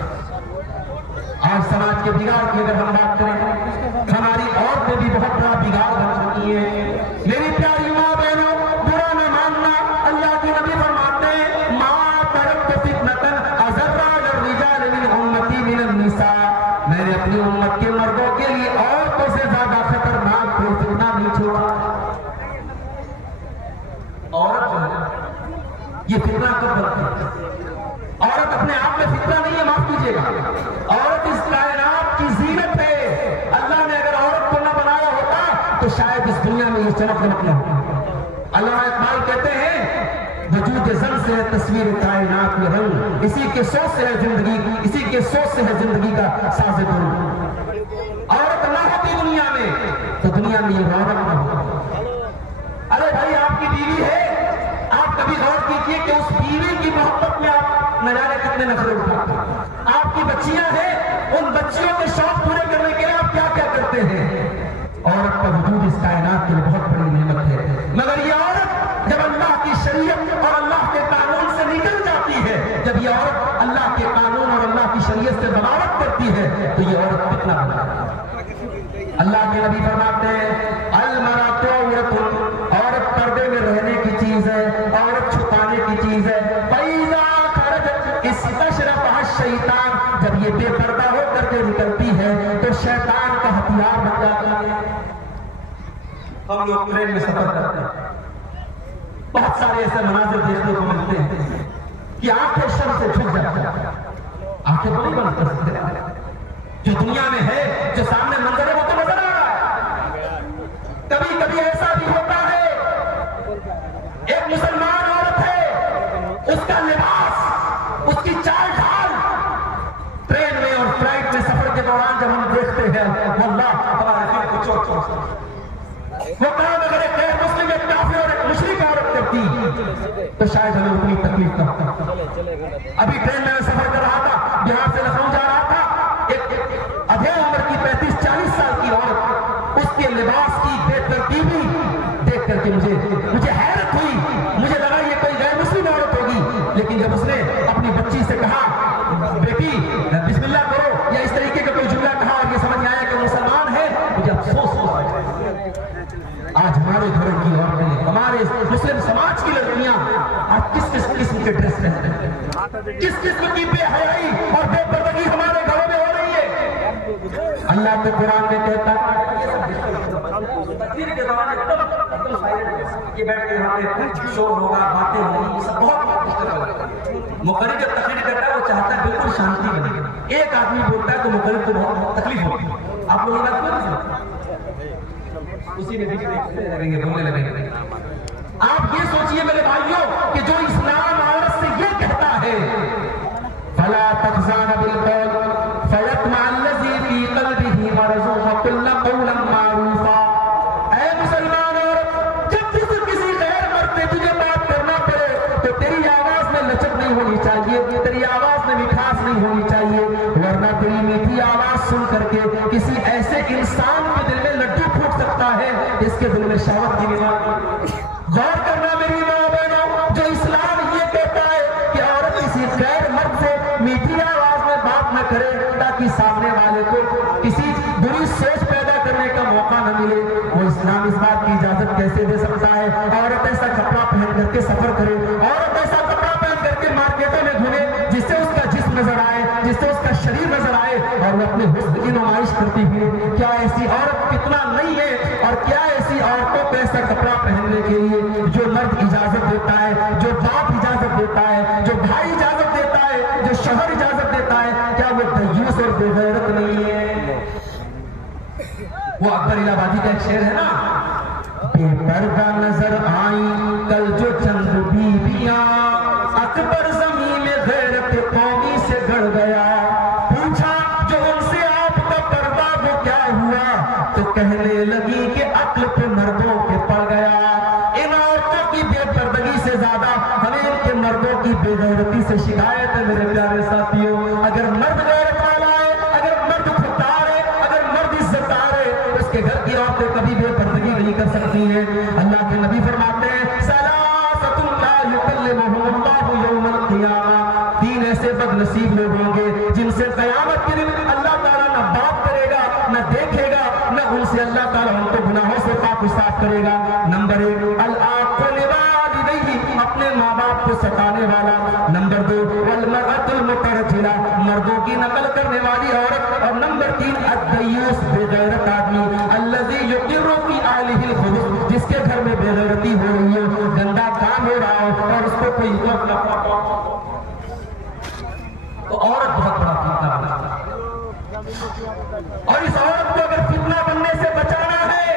आज समाज के बिगाड़ की अगर हम बात करें, हमारी औरतें भी बहुत बड़ा बिगाड़ बन चुकी है। मेरी प्यारी माँ बहनों, बुरा न मानना, अल्लाह के नबी फरमाते हैं माँ तरक्तु फितनतन अज़र्रा लिर्रिजाल मिन उम्मती मिनन निसा। मैंने अपनी उम्मत के मर्दों के लिए औरतों से ज्यादा खतरनाक कोई फितना नहीं छोड़ा। औरत जो है ये फितना कब बनती है? औरत अपने आप में फितना नहीं है, माफ कीजिएगा। औरत इस कायनात की जीनत है। अल्लाह ने अगर औरत को न बनाया होता तो शायद इस दुनिया में ये चमक न होती। अल्लामा इकबाल कहते हैं वजूद जन से है तस्वीर कायनात में रंग, इसी के सोच से है जिंदगी, इसी के सोच से है जिंदगी का साज़े दुर। औरत ना होती दुनिया में तो दुनिया में ये रौनक न होती। अरे भाई आपकी बीवी है, आप कभी गौर कीजिए कि उस बीवी की मोहब्बत में आप न जाने कितने नखरे उठाते हैं। आपकी बच्चियां हैं, उन बच्चियों के शौक पूरे करने के लिए आप क्या क्या करते हैं? औरत का वजूद इस कायनात के लिए बहुत बड़ी नेमत है। मगर ये औरत जब अल्लाह की शरीयत और अल्लाह के कानून से निकल जाती है, जब ये औरत अल्लाह के कानून और अल्लाह की शरीयत से बगावत करती है, तो ये औरत कितना बना। अल्लाह के नबी फरमाते हैं अल-मरअतु औरतुन, औरत पर्दे में रहने की चीज है, औरत छुपाने की चीज है। फैज़ा खरजत इस्तशरफहा शैतान, जब ये बेपर्दा होकर के निकलती है तो शैतान का हथियार बन जाता है। हम लोग ट्रेन में सफर करते हैं, बहुत सारे ऐसे मनाजिर देखने को मिलते हैं कि आंखें शर्म से झुक जाती हैं। आंखें तो नहीं बंद कर सकते, जो दुनिया में है, जो सामने मंजर है वो तो नजर आ रहा है। कभी कभी ऐसा भी होता है, एक मुसलमान औरत है, उसका लिबास, उसकी चाल ढाल ट्रेन में और फ्लाइट में सफर के दौरान जब हम देखते हैं अल्लाह हमारे दिल को चोट पहुंचाता है। वो काम अगर एक गैर मुस्लिम, एक काफिर और एक मुशरिक औरत करती तो शायद हमें उतनी तकलीफ न होती। अभी ट्रेन में सफर कर रहा था, बिहार से लखनऊ जा रहा था, एक अधे उम्र की उसके लिबास की बेतरतीबी देख करके मुझे हैरत हुई। मुझे लगा ये कोई गैर मुस्लिम औरत होगी, लेकिन जब उसने अपनी बच्ची से कहा बेटी बिस्मिल्लाह करो या इस तरीके का कोई जुमला कहा और ये समझ में आया कि मुसलमान है, मुझे अफसोस हुआ। आज हमारे धर्म की औरतें, हमारे मुस्लिम समाज की लड़कियां आज किस किस किस्म के ड्रेस पहनते हैं, किस किस्म की बेहयाई और बेपर्दगी हमारे घरों में हो रही है। अल्लाह के कुरान में कहता है शोर होगा, बातें होंगी, सब बहुत मुकर्रिर जब तकरीर करता है वो चाहता है बिल्कुल शांति बने। एक आदमी बोलता है तो मुकर्रिर को बहुत तकलीफ होती है। आप लोगों ने उसी में लगेंगे, बोलने लगेंगे। आप ये सोचिए मेरे भाइयों कि जो इस्लाम औरत से ये कहता है फला तखज़ान बिलक़ौल फयत्मा अल्लज़ी फ़ी क़ल्बिही मरज़ुन वक़ुल्न क़ौलन मारूफ़ा। ऐ मुसलमान औरत, जब किसी गैर मर्द से तुझे बात करना पड़े तो तेरी आवाज में लचक नहीं होनी चाहिए, तेरी आवाज में मिठास नहीं होनी चाहिए, वरना तेरी मीठी आवाज सुन करके किसी ऐसे इंसान के दिल में लड्डू फूट सकता है इसके दिल में शहवत की बीमारी। गौर करना मेरी माँ बहनों, जो इस्लाम ये कहता है कि औरत किसी गैर मर्द से मीठी आवाज में बात न करे ताकि सामने वाले को किसी बुरी सोच पैदा करने का मौका न मिले, वो इस्लाम इस बात की इजाजत कैसे दे सकता है? औरत ऐसा कपड़ा पहन करके सफर करे, औरत ऐसा कपड़ा पहन करके मार्केटों में घूमे जिससे उसका जिस्म नजर आए, जिससे उसका शरीर नजर आए और वो अपने हुस्न की नुमाइश करती है। क्या ऐसी औरत कितना नहीं है? और क्या ऐसी औरतों को ऐसा कपड़ा पहनने के लिए जो मर्द इजाजत देता है, जो बाप इजाजत देता है, जो भाई इजाजत देता है, जो शोहर इजाजत देता है, क्या वो दयूस और बेगैरत नहीं है? वो अकबर इलाहाबादी का एक शेर है ना, बेपर्दा नजर आई कल जो चंद बीबियां, अकबर ज़मीन में गैरत कौमी से गड़ गया, पूछा जो उनसे आपका पर्दा वो क्या हुआ, तो कहने लगी कि अक्ल पे मर्दों के पड़ गया। इन औरतों की बेपर्दगी से ज्यादा हमें इनके मर्दों की बेगैरती से शिकायत है मेरे प्यारे साथियों। अगर मर्द गैरत वाला है, अगर मर्द खुददार है, अगर मर्द इज्जतदार है, उसके घर की औरतें कभी बेपर्दगी नहीं कर सकती हैं। अल्लाह के नबी फरमाते हैं सलासतुन ला युकल्लिमुहुमुल्लाहु यौमल क़ियामा, तीन ऐसे बदनसीब लोग होंगे जिनसे क़यामत के दिन अल्लाह ताला न बात करेगा, न देखेगा, न उनसे अल्लाह ताला उनको गुनाहों से पाक साफ करेगा। नंबर 1 अल-आक़ु लिवालिदैहि, अपने माँ बाप को सताने वाला। नंबर 2 वल-मरअतुल मुतरज्जिला, मर्दों की नकल करने वाली औरत। और नंबर 3 अद-दय्यूस, बेगैरत आदमी, अल्लज़ी युक़िर्रु फ़ी आलिहिल खुबूस, जिसके घर में बेगैरती हो रही हो, गंदा काम हो रहा हो और उसको कोई इज्जत न हो, तो औरत बहुत बड़ा फितना बना। और इस औरत को अगर फितना बनने से बचाना है,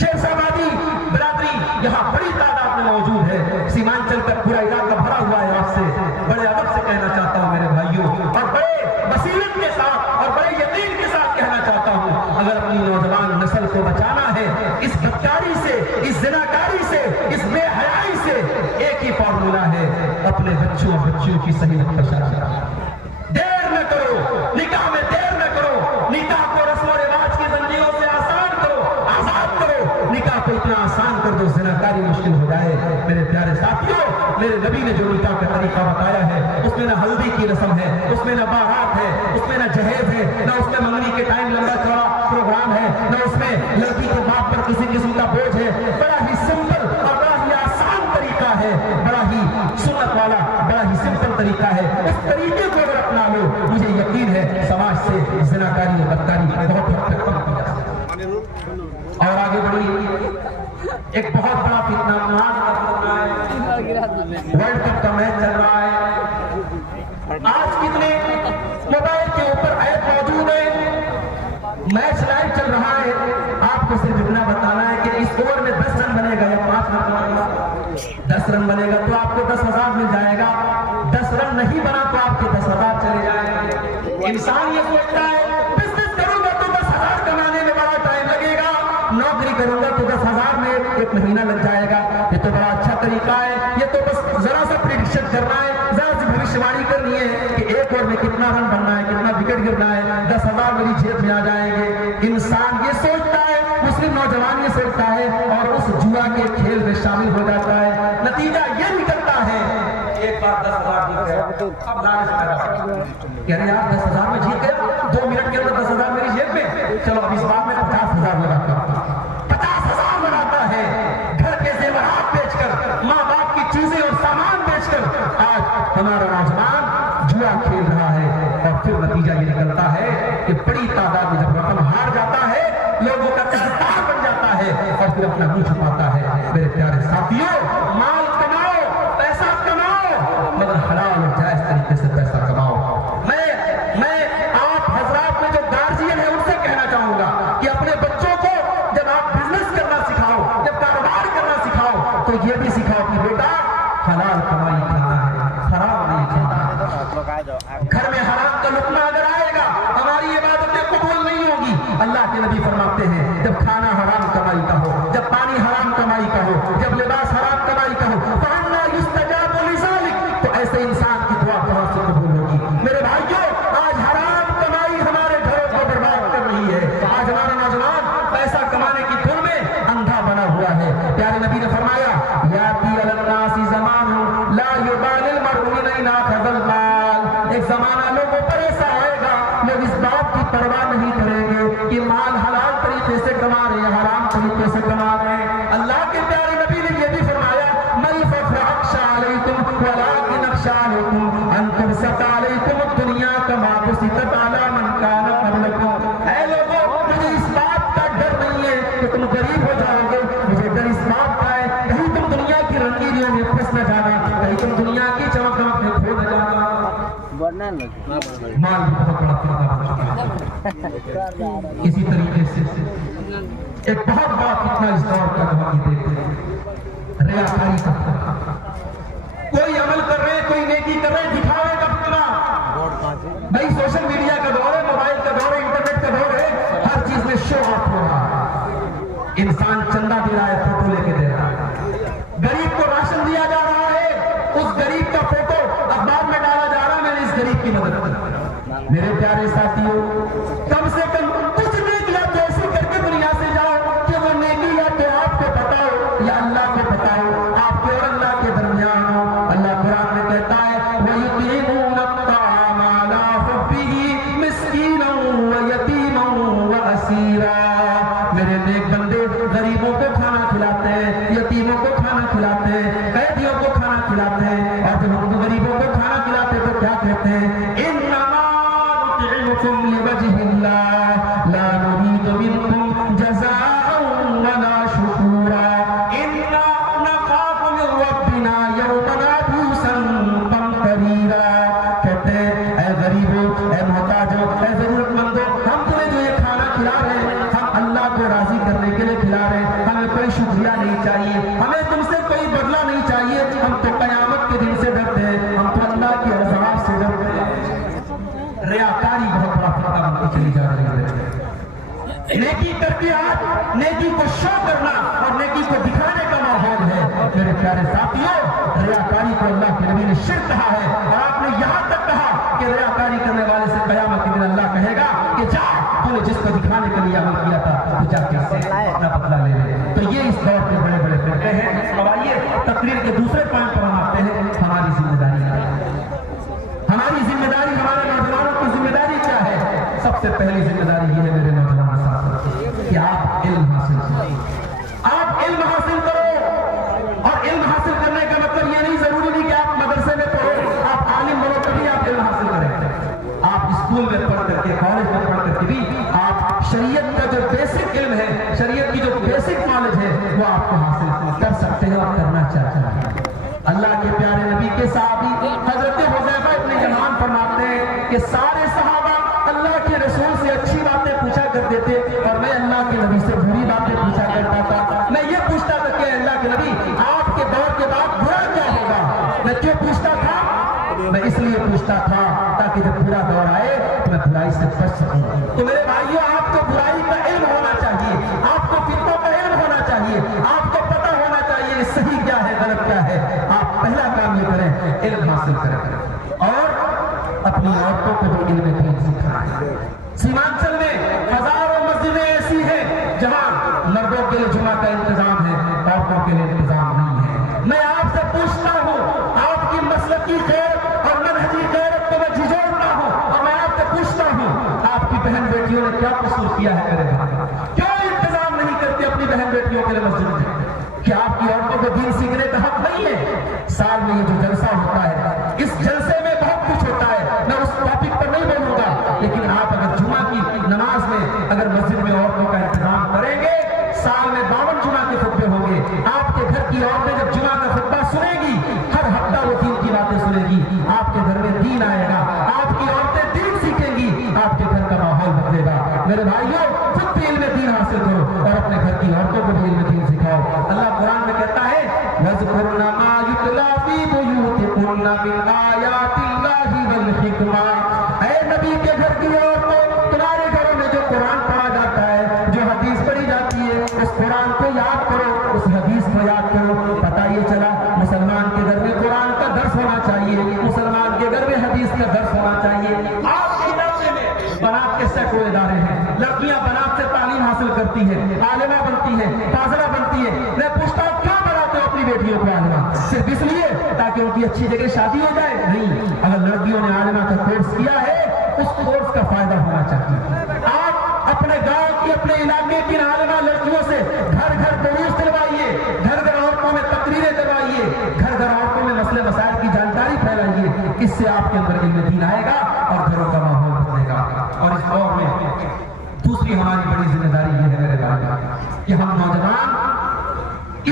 शेरशाहबादी बिरादरी यहाँ बड़ी तादाद में मौजूद है, सीमांचल का पूरा इलाका भरा हुआ है। आपसे बड़े अदब से कहना चाहता हूँ मेरे भाइयों, और बड़े बसीरत के साथ और बड़े यकीन के साथ कहना चाहता हूँ, अगर अपनी नौजवान नस्ल को बचाना है इस बदकारी से, इस ज़िनाकारी से, इस बेहयाई से, एक ही फॉर्मूला है, अपने बच्चों और बच्चियों की सही वक्त पर शादी करो। देर न करो, निकाह में देर न करो, निकाह को रस्म और रिवाज की जंजीरों से आसान करो, आजाद करो, निकाह को इतना आसान कर दो ज़िनाकारी मुश्किल हो जाए। मेरे प्यारे साथियों, मेरे नबी ने जो निकाह का तरीका बताया है उसमें न हल्दी की रस्म है, उसमें न बारात है, उसमें न जहेज है, न उसमें मंगनी के टाइम लंबा चौड़ा प्रोग्राम है, न उसमें लड़की के बाप पर किसी किस्म का बोझ है। बड़ा ही सिंपल और बड़ा ही आसान तरीका है, बड़ा ही सुन्नत वाला, बड़ा ही सिंपल तरीका है। इस तरीके को अगर अपना लो, मुझे यकीन है समाज से ज़िनाकारी और बदकारी बहुत हद तक कम की जा सकती है। और आगे बढ़िए, एक बहुत बड़ा फितना वर्ल्ड कप का मैच चल रहा है। आज कितने मोबाइल के ऊपर ऐप मौजूद है, मैच लाइव चल रहा है। आपको सिर्फ इतना बताना है कि इस ओवर में 10 रन बनेगा या 5 रन बनेगा। 10 रन बनेगा तो आपको 10,000 मिल जाएगा, 10 रन नहीं बना तो आपके 10,000 चले जाएंगे। इंसान ये सोचता है बिजनेस करूंगा तो 10,000 कमाने में बड़ा टाइम लगेगा, नौकरी करूंगा तो 10,000 में 1 महीना लग जाएगा। ये तो बड़ा अच्छा तरीका है, ये तो बस जरा सा प्रेडिक्शन करना है, जरा सी भविष्यवाणी करनी है कि एक ओवर में कितना रन बनना है, कितना विकेट गिरना है, 10,000 मेरी जेब में आ जाएंगे। इंसान ये सोचता है, मुस्लिम नौजवान ये सोचता है और उस जुआ के खेल में शामिल हो जाता है। नतीजा ये निकलता है, एक बार 10,000 अब लालच पैदा कह रहे यार 10,000 में जीत गया, 2 मिनट के अंदर 10,000 मेरी जेब में, चलो अब इस बार में 50,000 लगाता हूं। 50,000 लगाता है, घर के जेवरात बेचकर, माँ बाप की चीजें और सामान बेचकर आज हमारा नौजवान जुआ खेल रहा है। और फिर नतीजा ये निकलता है कि बड़ी तादाद में जब रकम हार जाता है, लोगों का तहतार बन जाता है और फिर अपना मुंह छुपाता है। मेरे प्यारे साथियों, माल कमाओ, पैसा कमाओ, मगर हलाल और जायज तरीके से पैसा कमाओ। मैं आप हजरात में जो गार्जियन है उनसे कहना चाहूंगा कि अपने बच्चों को जब आप बिजनेस करना सिखाओ, जब कारोबार करना सिखाओ, तो ये भी सिखाओ कि बेटा हलाल कमाई खाना है, हराम नहीं खाना है। घर में हराम का लुकमा अगर आएगा, हमारी इबादतें कबूल नहीं होगी। अल्लाह के नबी फरमाते हैं, जब खाना हराम कमाई का हो, जब पानी हराम कमाई का हो, जब लिबास हराम कमाई का हो, फअन्ना युस्तजाबु लिज़ालिक, तो ऐसे इंसान की दुआ कहां से कबूल होगी। मेरे भाइयों, आज हराम कमाई हमारे घरों को बर्बाद कर रही है। आज हमारा नौजवान पैसा कमाने की धुन में अंधा बना हुआ है। प्यारे नबी ने फरमाया, याती अलन्नासी ज़मानुन ला युबालिल मर्'उ मिन ऐना अख़ज़ल माल, एक जमाना लोगों पर ऐसा आएगा, लोग इस बात की परवाह नहीं करेंगे कि माल हलाल तरीके से कमा रहे हैं, हराम तरीके से कमा रहे हैं। अल्लाह के प्यारे नबी ने यह भी फरमाया, मल फख्र अख्शा अलैकुम वलाकिन अख्शा अलैकुम अन तुबसत अलैकुम दुनिया कमा बुसितत अला मन कान क़ब्लकुम। ऐ लोगों, मुझे इस बात का डर नहीं है कि तुम गरीब हो जाओगे, मुझे डर इस बात का है कहीं तुम दुनिया की रंगीनियों में फंस न जाना, कहीं तुम दुनिया की चमक में खो न जाना। माल भी बहुत बड़ा फितना हो चुका है। इसी तरीके से एक बहुत बड़ा फितना इस दौर का हम देखते हैं, रियाकारी का फितना। कोई अमल कर रहे, कोई नेकी कर रहे, दिखावे का फितना। भाई सोशल मीडिया का दौर है, मोबाइल का दौर है, इंटरनेट का दौर है, हर चीज में शो ऑफ हो रहा है। इंसान चंदा दे रहा है, फोटो लेके दे रहा है। गरीब को राशन दिया जा रहा है, उस गरीब का फोटो अखबार में डाला जा रहा है, मैंने इस गरीब की मदद की। मेरे प्यारे साथियों, कम से कम कुछ नेकियां तो ऐसी करके दुनिया से जाओ कि वो नेकी या तो आपको पता हो या अल्लाह को पता हो, आपके और अल्लाह के दरमियान हो। अल्लाह कुरान में कहता है, वयुतीमून अत्ताअम अला हुब्बिही मिस्कीनन व यतीमन व असीरा। मेरे नेक बंदे गरीबों को खाना खिलाते हैं, यतीमों को खाना खिलाते हैं, कैदियों को खाना खिलाते हैं। और जब हम गरीबों को खाना खिलाते तो क्या कहते हैं, इन्नमा नुतिमुकुम लिवजहिल्लाह ला नुरीदु मिनकुम जज़ाअन वला शुकूरा इन्ना नख़ाफु मिन रब्बिना यौमन अबूसन क़मतरीरा। कहते हैं, ऐ गरीबों, ऐ मोहताजों, ऐ जरूरतमंदों, हम तुम्हें जो ये खाना खिला रहे हैं, हम अल्लाह को राजी करने के लिए खिला रहे हैं, हमें कोई शुक्रिया नहीं चाहिए, हमें तुमसे कोई बदला नहीं चाहिए। हम तो कयामत के दिन से डरते हैं, हम तो अल्लाह के अज़ाब से डरते हैं। रियाकारी बहुत बड़ा फितना बनती चली जा रही है। नेकी करके आज नेकी को शो करना और नेकी को दिखाने का माहौल है। मेरे प्यारे साथियों, रियाकारी को अल्लाह के नबी ने शिर्क कहा है और आपने यहां तक कहा कि रियाकारी करने वाले से कयामत के दिन अल्लाह कहेगा कि जा, तूने जिसको दिखाने के लिए अमल किया था, तू जाके इससे अपना बदला ले ले। तो ये इस दौर के बड़े बड़े फिरके हैं। अब आइए तकरीर के दूसरे पॉइंट पर हम आते हैं, हमारी जिम्मेदारी। हमारी जिम्मेदारी, हमारे नौजवानों की जिम्मेदारी क्या है? सबसे पहली जिम्मेदारी ये है मेरे नौजवान साथियों कि आप इल्म हासिल करो। आप इल्म हासिल करो, और इल्म हासिल करने का मतलब ये नहीं जरूरी नहीं कि आप मदरसे में पढ़ो, आप आलिम बनो तभी आप इल्म हासिल करें। आप स्कूल में पढ़ करके, कॉलेज में पढ़ करके भी आप शरीयत का जो बेसिक इल्म है, शरीयत की जो बेसिक नॉलेज है, वो आपको हासिल कर सकते हैं और करना चाहिए। अल्लाह के प्यारे नबी के साहबी हजरत हुज़ैफा इब्न यमान फरमाते हैं कि सारे सहाबा अल्लाह के रसूल से अच्छी बातें पूछा करते थे और मैं अल्लाह के नबी से बुरी बातें पूछा करता था। मैं ये पूछता था कि अल्लाह के नबी, आपके दौर के बाद बुरा क्या होगा? मैं क्यों पूछता था? मैं इसलिए पूछता था ताकि जब बुरा दौर आए तो मैं बुराई से बच सकूं। तो मेरे भाइयों, आपको बुराई का इल्म होना चाहिए, आपको फितनों का इल्म होना चाहिए, आपको पता होना चाहिए सही क्या है, गलत क्या है। आप पहला काम ये करें, इल्म हासिल करें और अपनी औरतों को भी इल्म दीन सिखाएं। सीमांचल में हजारों मस्जिद बहन बेटियों ने क्या कसूर किया है मेरे भाई? क्यों इंतजाम नहीं करते अपनी बहन बेटियों के लिए मस्जिद में? क्या आपकी औरतों को दीन सीखने का हक नहीं है? साल में ये जो जलसा होता है, इस जलसे में बहुत कुछ होता है, मैं उस टॉपिक पर नहीं बोलूंगा, लेकिन आप अगर जुमा की नमाज में अगर मस्जिद में औरतों का इंतजाम करेंगे, साल में 52 जुमा के खुतबे होंगे। आपके घर की औरतें जब जुमा का खुतबा सुनेगी, हर हफ्ता वो दीन की बातें सुनेगी, आपके घर में दीन आएगा, आपकी औरतें दीन सीखेंगी, आपके घर का माहौल बदलेगा। मेरे भाइयों, खुद भी इल्म दीन हासिल करो और अपने घर की औरतों को भी इल्म दीन सिखाओ। अल्लाह कुरान में कहता है, वज़कुरना मा युतला फी बुयूतिकुन्ना मिन आयातिल्लाहि वल हिकमा। ऐ नबी के घर की औरतों, तुम्हारे घरों में जो कुरान पढ़ा जाता है, जो हदीस पढ़ी जाती है, उस कुरान को याद करो, उस हदीस को याद करो। पता ये चला मुसलमान के घर में कुरान का दर्स होना चाहिए, मुसलमान के घर में हदीस का दर्स होना चाहिए। आपके इलाके में बनात के सैकड़ों इदारे हैं, लड़कियां बनात से तालीम हासिल करती है, आलिमा बनती है, फाजिला बनती है। मैं पूछता हूं, क्यों बनाते हो अपनी बेटियों को आलिमा? सिर्फ इसलिए ताकि उनकी अच्छी जगह शादी हो जाए? नहीं, अगर लड़कियों ने आलिमा का कोर्स किया है, उस कोर्स का फायदा होना चाहिए। आप अपने गांव की, अपने इलाके की आलिमा लड़कियों से घर घर दुरूस दिलवाइए, घर घर औरतों में तकरीरें करवाइए, घर घर औरतों में मसले मसाइल की जानकारी फैलाइए। इससे आपके अंदर इल्म दीन आएगा और घरों का माहौल बदलेगा। और इस दौर में दूसरी हमारी बड़ी जिम्मेदारी ये है मेरे भाई कि हम नौजवान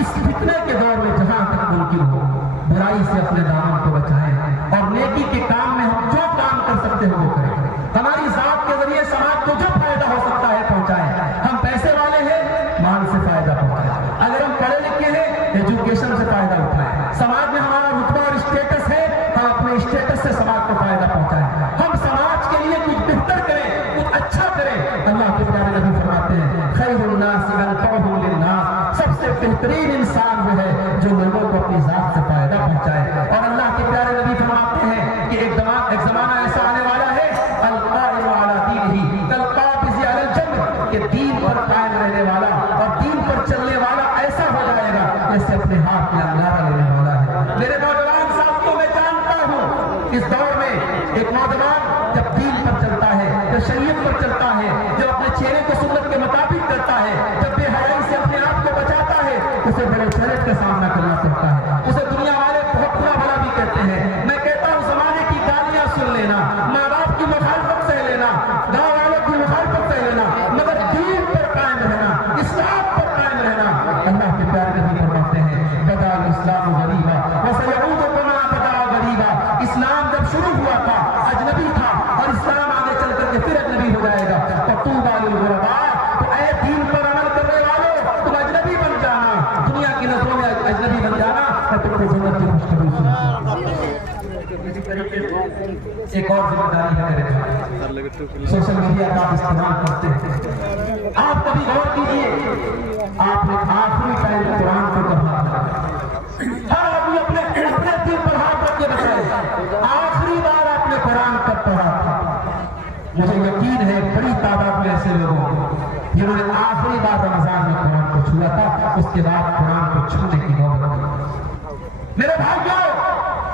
इस फितने के दौर में जहां तक मुमकिन हो बुराई से अपने दामन को बचाएं और नेकी के काम में हम जो काम कर सकते हैं वो करें। हमारी जात के जरिए समाज को जो फायदा हो सकता है पहुंचाएं। हम पैसे वाले हैं, माल से फायदा पहुंचाएं। अगर हम पढ़े लिखे हैं, एजुकेशन से फायदा उठाएं। समाज में हमारा रुतबा और स्टेटस है, हम अपने स्टेटस से समाज को फायदा पहुंचाएं। हम समाज के लिए कुछ बेहतर करें, कुछ अच्छा करें। अल्लाह के प्यारे नबी फरमाते हैं, खैरुन नास अनफअहुम लिन्नास, सबसे बेहतरीन इंसान वो है जो लोगों को अपनी जात से फायदा पहुंचाए। और अल्लाह के प्यारे नबी फरमाते हैं कि एक जमाना ऐसा आने वाला है, अल-काइम अला दीनिही कल-काबिज़ अलल जम्र, कि दीन पर कायम रहने वाला और दीन पर चलने वाला ऐसा हो जाएगा जैसे अपने हाथ में अंगारा लेने वाला है। मेरे नौजवान साथियों, मैं जानता हूं इस दौर में एक नौजवान जब दीन पर चलता है, जब शरीयत पर चलता है, जब अपने चेहरे को सुन्नत के मुताबिक करता है, जब बेहयाई से अपने आप को बचाता है, उसे बड़े चैलेंज का सामना करना पड़ता है। उसे दुनिया वाले बहुत बुरा भला भी कहते हैं। मैं कहता हूं, जमाने की गालियां सुन लेना, माँ बाप की मुखालफत सह लेना, गाँव वालों की मुखालफत सह लेना, मगर दीन पर कायम रहना, इस्लाम पर कायम रहना। अल्लाह के प्यारे नबी फरमाते हैं, बदाल इस्लाम गरीबा व सयऊदु कमा बदा गरीबा। इस्लाम जब शुरू हुआ था अजनबी था, और इस्लाम आगे चल करके फिर अजनबी हो जाएगा। तूबा लिल गुरबा, तो ऐ दीन पर अमल करने वालों, तुम अजनबी बन जाना, दुनिया की नजरों में अजनबी बन जाना, मैं तुमको जन्नत की खुशखबरी सुनाऊंगा। इसी तरीके से एक और जिम्मेदारी है मेरे भाई, सोशल मीडिया का आप इस्तेमाल करते हैं। आप कभी गौर कीजिए, आपने आखिरी टाइम कुरान को कब पढ़ा? हर आदमी अपने अपने दिल पर हाथ रख के बताए, आखिरी बार आपने कुरान कब पढ़ा था? मुझे यकीन है बड़ी तादाद में ऐसे लोग होंगे जिन्होंने आखिरी बार रमजान में कुरान को छुआ था, उसके बाद कुरान को छूने की नौबत नहीं। मेरे भाइयों,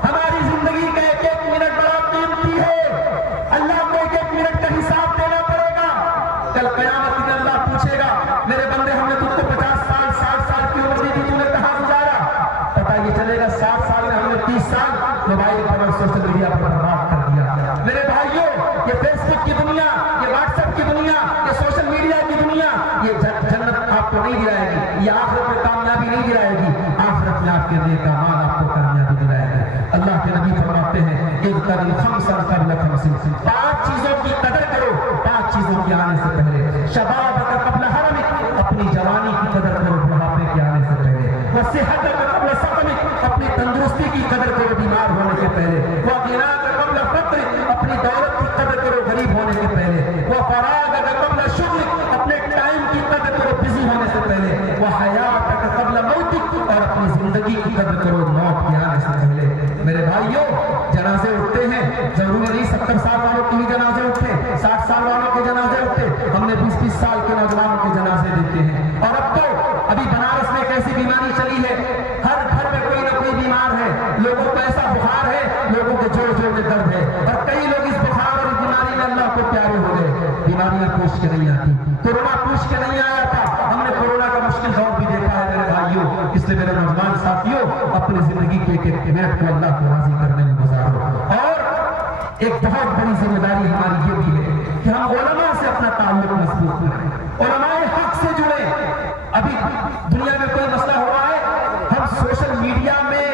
हमारी जिंदगी का एक एक मिनट बड़ा कीमती है। अल्लाह को एक एक मिनट का हिसाब देना पड़ेगा। कल क़यामत के दिन अल्लाह पूछेगा, मेरे बंदे, हमने तुझको 50 साल 60 साल की उम्र दी थी, तूने कहां गुजारा? पता ये चलेगा 60 साल में हमने 30 साल मोबाइल पर और सोशल मीडिया पर बर्बाद कर दिया। मेरे भाइयों, ये फेसबुक की दुनिया, ये व्हाट्सएप की दुनिया, ये सोशल मीडिया की दुनिया, ये जन्नत आपको नहीं दिलाएगी, ये आखिरत में कामयाबी नहीं दिलाएगी। आखिरत में आपके दिए का माल आपको कामयाबी दिलाएगा। अल्लाह के नबी फरमाते हैं, इज़्क़रिल खम्सन क़ब्ल खम्सिन, 5 चीजों की कदर करो 5 चीजों के आने से पहले। शबाबक क़ब्ल हरमिक, अपनी जवानी की कदर करो बुढ़ापे के आने से पहले। वसिहतक क़ब्ल सक़मिक, अपनी तंदुरुस्ती की कदर करो बीमार होने से पहले। वग़िनाक क़ब्ल फ़क़्र, अपनी दौलत की कदर करो गरीब होने से पहले। वफ़राग़क क़ब्ल शुग़लिक, अपने टाइम की कदर करो बिजी होने से पहले। वहयातक क़ब्ल मौतिक, और अपनी जिंदगी की कदर करो मौत के आने से पहले। मेरे भाइयों, जनाजे उठते हैं, जरूरी नहीं 70 साल वालों के ही जनाजे उठते, 60 साल वालों के जनाजे उठते, हमने 20-20 साल के नौजवानों के जनाजे देते हैं। और अब तो अभी बनारस में एक ऐसी बीमारी चली है, हर घर में कोई ना कोई बीमार है, लोगों को ऐसा बुखार है, लोगों के जोड़ जोड़ में दर्द है, और कई लोग इस बुखार और इस बीमारी में अल्लाह को प्यारे हो गए। बीमारी बीमारियां पूछ के नहीं आती, कोरोना पूछ के नहीं आया था। हमने कोरोना का मुश्किल दौर भी देखा है मेरे भाइयों। इसलिए मेरे नौजवान साथियों, अपनी जिंदगी के एक मिनट को अल्लाह को राजी करने में गुजारो। और एक बहुत बड़ी जिम्मेदारी हमारी ये भी है कि हम उलमा से अपना ताल्लुक मजबूत करें, उलमाए हक से जुड़े। अभी दुनिया में कोई मसला हो रहा है, हम सोशल मीडिया में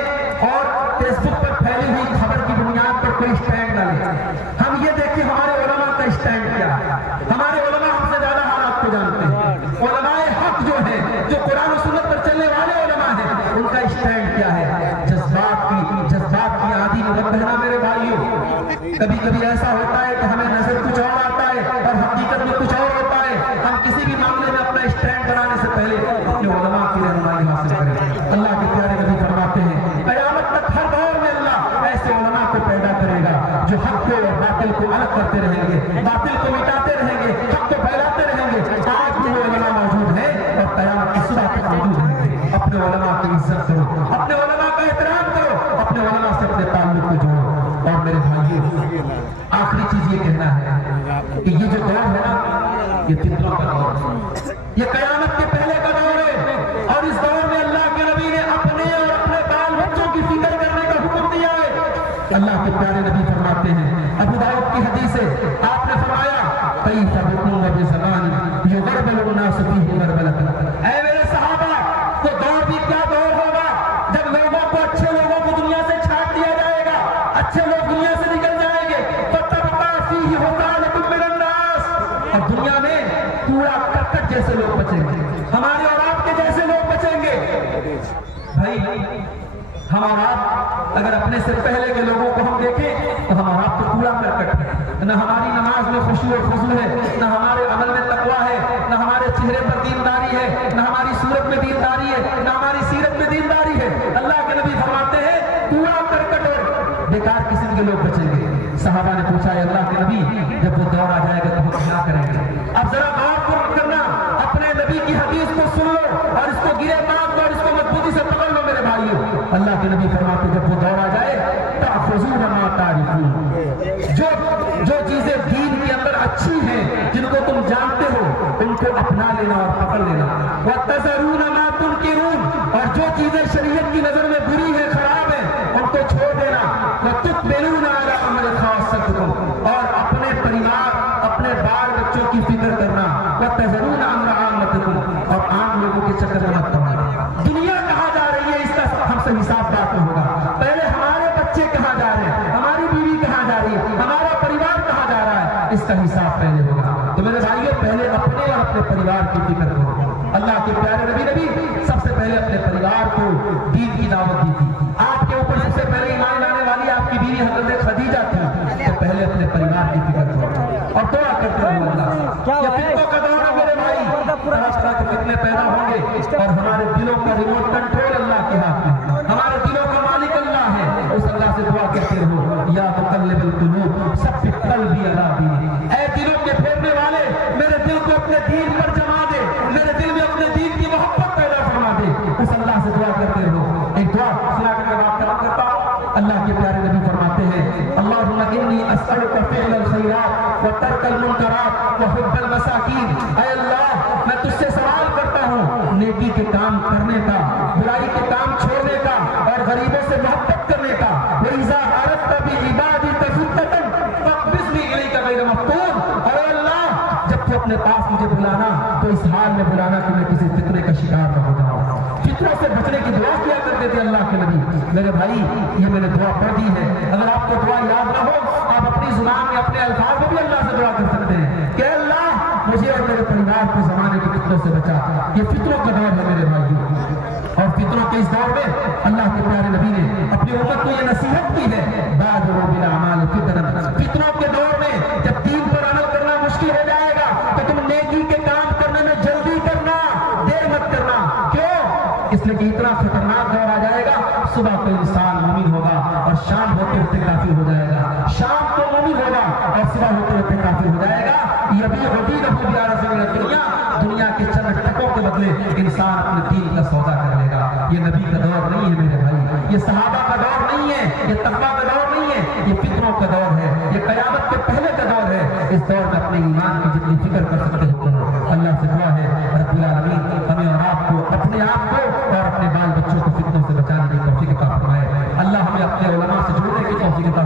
और फेसबुक पर फैली हुई खबर की बुनियाद पर कोई स्टैंड न लें। हम ये देखें हमारे उलमा का स्टैंड क्या है। हमारे उलमा हमसे ज्यादा हालात को जानते हैं। उलमाए हक जो है, जो कुरान और सुन्नत पर चलने वाले उलमा हैं, उनका स्टैंड क्या है। जज्बात की आंधी में मत बहना मेरे भाइयों। कभी कभी ऐसा होता है कि हमें नजर कुछ और आता है और हकीकत में कुछ और होता है। हम किसी भी मामले में अपना स्टैंड बनाने से पहले अपने उलमा की रहनुमाई हासिल करें। अल्लाह के प्यारे नबी फरमाते हैं, क़यामत तक हर दौर में अल्लाह ऐसे उलमा को पैदा करेगा जो हक को और बातिल को अलग करते रहेंगे, बातिल को मिटाते रहेंगे, हक को फैलाते रहेंगे। आज भी वो उलमा मौजूद है और क़यामत की सुबह तक मौजूद रहेंगे। अपने उलमा की इज्जत करो, अपने उलमा का एहतराम करो, अपने उलमा से अपने ताल्लुक को जोड़ो। और मेरे भाइयों, आखिरी चीज ये कहना है कि ये जो दौर है ना, ये फितरों का दौर है, ये कयामत के पहले का दौर है। और इस दौर में अल्लाह के नबी ने अपने और अपने बाल बच्चों की फिक्र करने का हुक्म दिया है। अल्लाह के प्यारे नबी फरमाते हैं, अबू दाऊद की हदीस है, आपने फरमाया कई फबुकुम बिज़मानी युगरबलु नास फीहि गरबलत। ऐ मेरे सहाबा, तो दौर भी क्या दौर होगा जब लोगों को, अच्छे लोगों को दुनिया से छाट दिया जाएगा, अच्छे लोग दुनिया से निकल जाएंगे। तो तबका फीहि हुकालकुम मिनन नास, और दुनिया में कूड़ा करकट जैसे लोग बचेंगे, हमारे और आपके जैसे लोग बचेंगे। भाई हम और आप अगर अपने से पहले के लोगों को हम देखें तो हम और आप तो कूड़ा करकट है। न हमारी नमाज में खुशू और फजल है, न हमारे अमल में तकवा है, न हमारे चेहरे पर दीनदारी है, न हमारी सूरत में दीनदारी है, न हमारी सीरत में दीनदारी है। अल्लाह के नबी फरमाते हैं कूड़ा करकट और बेकार किस्म के लोग बचेंगे। सहाबा ने पूछा, अल्लाह के नबी, जब वो दौर आ जाएगा तो हम क्या करेंगे? अब जरा गौर करना, अपने नबी की हदीस को सुन लो और इसको गिरे बात और इसको मजबूती से पकड़ लो मेरे भाइयों। अल्लाह के नबी फरमाते, जब वो दौर आ जाए ताखुज़ून मा तारिफून, जो चीजें दीन के अंदर अच्छी हैं, जिनको तुम जानते हो, उनको अपना लेना और पकड़ लेना। वतज़रून मा तुनकिरून, और जो चीजें शरीयत की नजर में बुरी है, खराब है, उनको छोड़ देना। वतुक़बिलून अला अमरि ख़ासतिकुम, और अपने परिवार, अपने बाल बच्चों की फिक्र करना। वतज़रून अमर आमतिकुम, और आम लोगों के चक्कर में मत पड़ना। दुनिया कहाँ जा रही है इसका हमसे हिसाब बात में होगा। पहले हमारे बच्चे कहाँ जा रहे हैं, हमारी बीवी कहाँ जा रही है, हमारा परिवार कहाँ जा रहा है, इसका हिसाब पहले होगा। तो मेरे भाइयों, पहले अपने और अपने परिवार की फिक्र करो। अल्लाह के प्यारे नबी सबसे पहले अपने परिवार को दीन की दावत दी थी। आपके ऊपर सबसे पहले ईमान लाने वाली आपकी बीवी हज़रत खदीजा थी। तो पहले अपने परिवार की फिक्र करो और दुआ करते रहो अल्लाह से। ये फितनों का दौर है मेरे भाई, तरह के फितने पैदा होंगे और हमारे दिलों का रिमोट कंट्रोल अल्लाह के हाथ में, हमारे दिलों का मालिक अल्लाह है। उस अल्लाह से दुआ करते रहो, या मुक़ल्लिबुल क़ुलूब सब्बित क़ल्बी अला दीनिक। ऐ दिलों के फेरने वाले, मेरे दिल को अपने दीन पर जमा दे, मेरे दिल में अपने दीन की मोहब्बत पैदा फरमा दे। उस अल्लाह से दुआ करते रहो। एक दुआ सुना कर बात करता हूं। अल्लाह के प्यारे नबी फरमाते हैं, अल्लाहुम्मा इन्नी अस्अलुका फ़िअलल खैरात व तर्कल मुनकरात व हुब्बल मसाकीन। ऐ अल्लाह, मैं तुझसे सवाल करता हूँ नेकी के काम करने का, बुराई के काम छोड़ने का और गरीबों से मोहब्बत करने का। व इज़ा अरदत बिइबादी तफ़ुतन फ़क़बिज़नी इलैका गैर मफ़्तून। और अल्लाह, जब तू अपने पास मुझे बुलाना तो इस हाल में बुलाना कि मैं किसी फितने का शिकार न हो जाऊं। फितनों से बचने की दुआ किया करते थे अल्लाह के नबी। मेरे भाई, ये मैंने दुआ पढ़ दी है। अगर आपको दुआ याद ना हो, आप अपनी जुबान में अपने अल्फाज में भी अल्लाह से दुआ कर सकते हैं कि अल्लाह मुझे और मेरे परिवार को ज़माने के फितनों से बचा। ये फितनों का दौर है मेरे भाइयों, और फितनों के इस दौर में अल्लाह के प्यारे नबी ने अपनी उम्मत को ये नसीहत की है, बादिरू बिल अमाल फितनन। फितनों के दौर में जब दीन पर अमल करना मुश्किल हो जाएगा तो तुम नेकी के काम करने में जल्दी करना, देर मत करना। क्यों? इसलिए कि इतना खतरनाक दौर आ जाएगा, सुबह को इंसान मुमिन होगा और शाम होते होते काफिर हो जाएगा, शाम को मुमिन होगा और सुबह होते होते काफिर हो जाएगा। ये भी होती दुनिया के चंद टकों के बदले इंसान अपने दीन का सौदा कर लेगा। ये नबी का दौर नहीं है मेरे भाई, ये सहाबा का दौर नहीं है, ये तकवा का दौर नहीं है, ये फितनों का दौर है, ये कयामत के पहले का दौर है। इस दौर में अपने ईमान की जितनी फिक्र कर सकते हो करो। अल्लाह से दुआ है रब्बुल आलमीन हमें और आपको अपने आप को और अपने बाल बच्चों को फितनों से बचाने की तौफीक अता फरमाए। अल्लाह हमें अपने उलमा से जुड़ने की तौफीक अता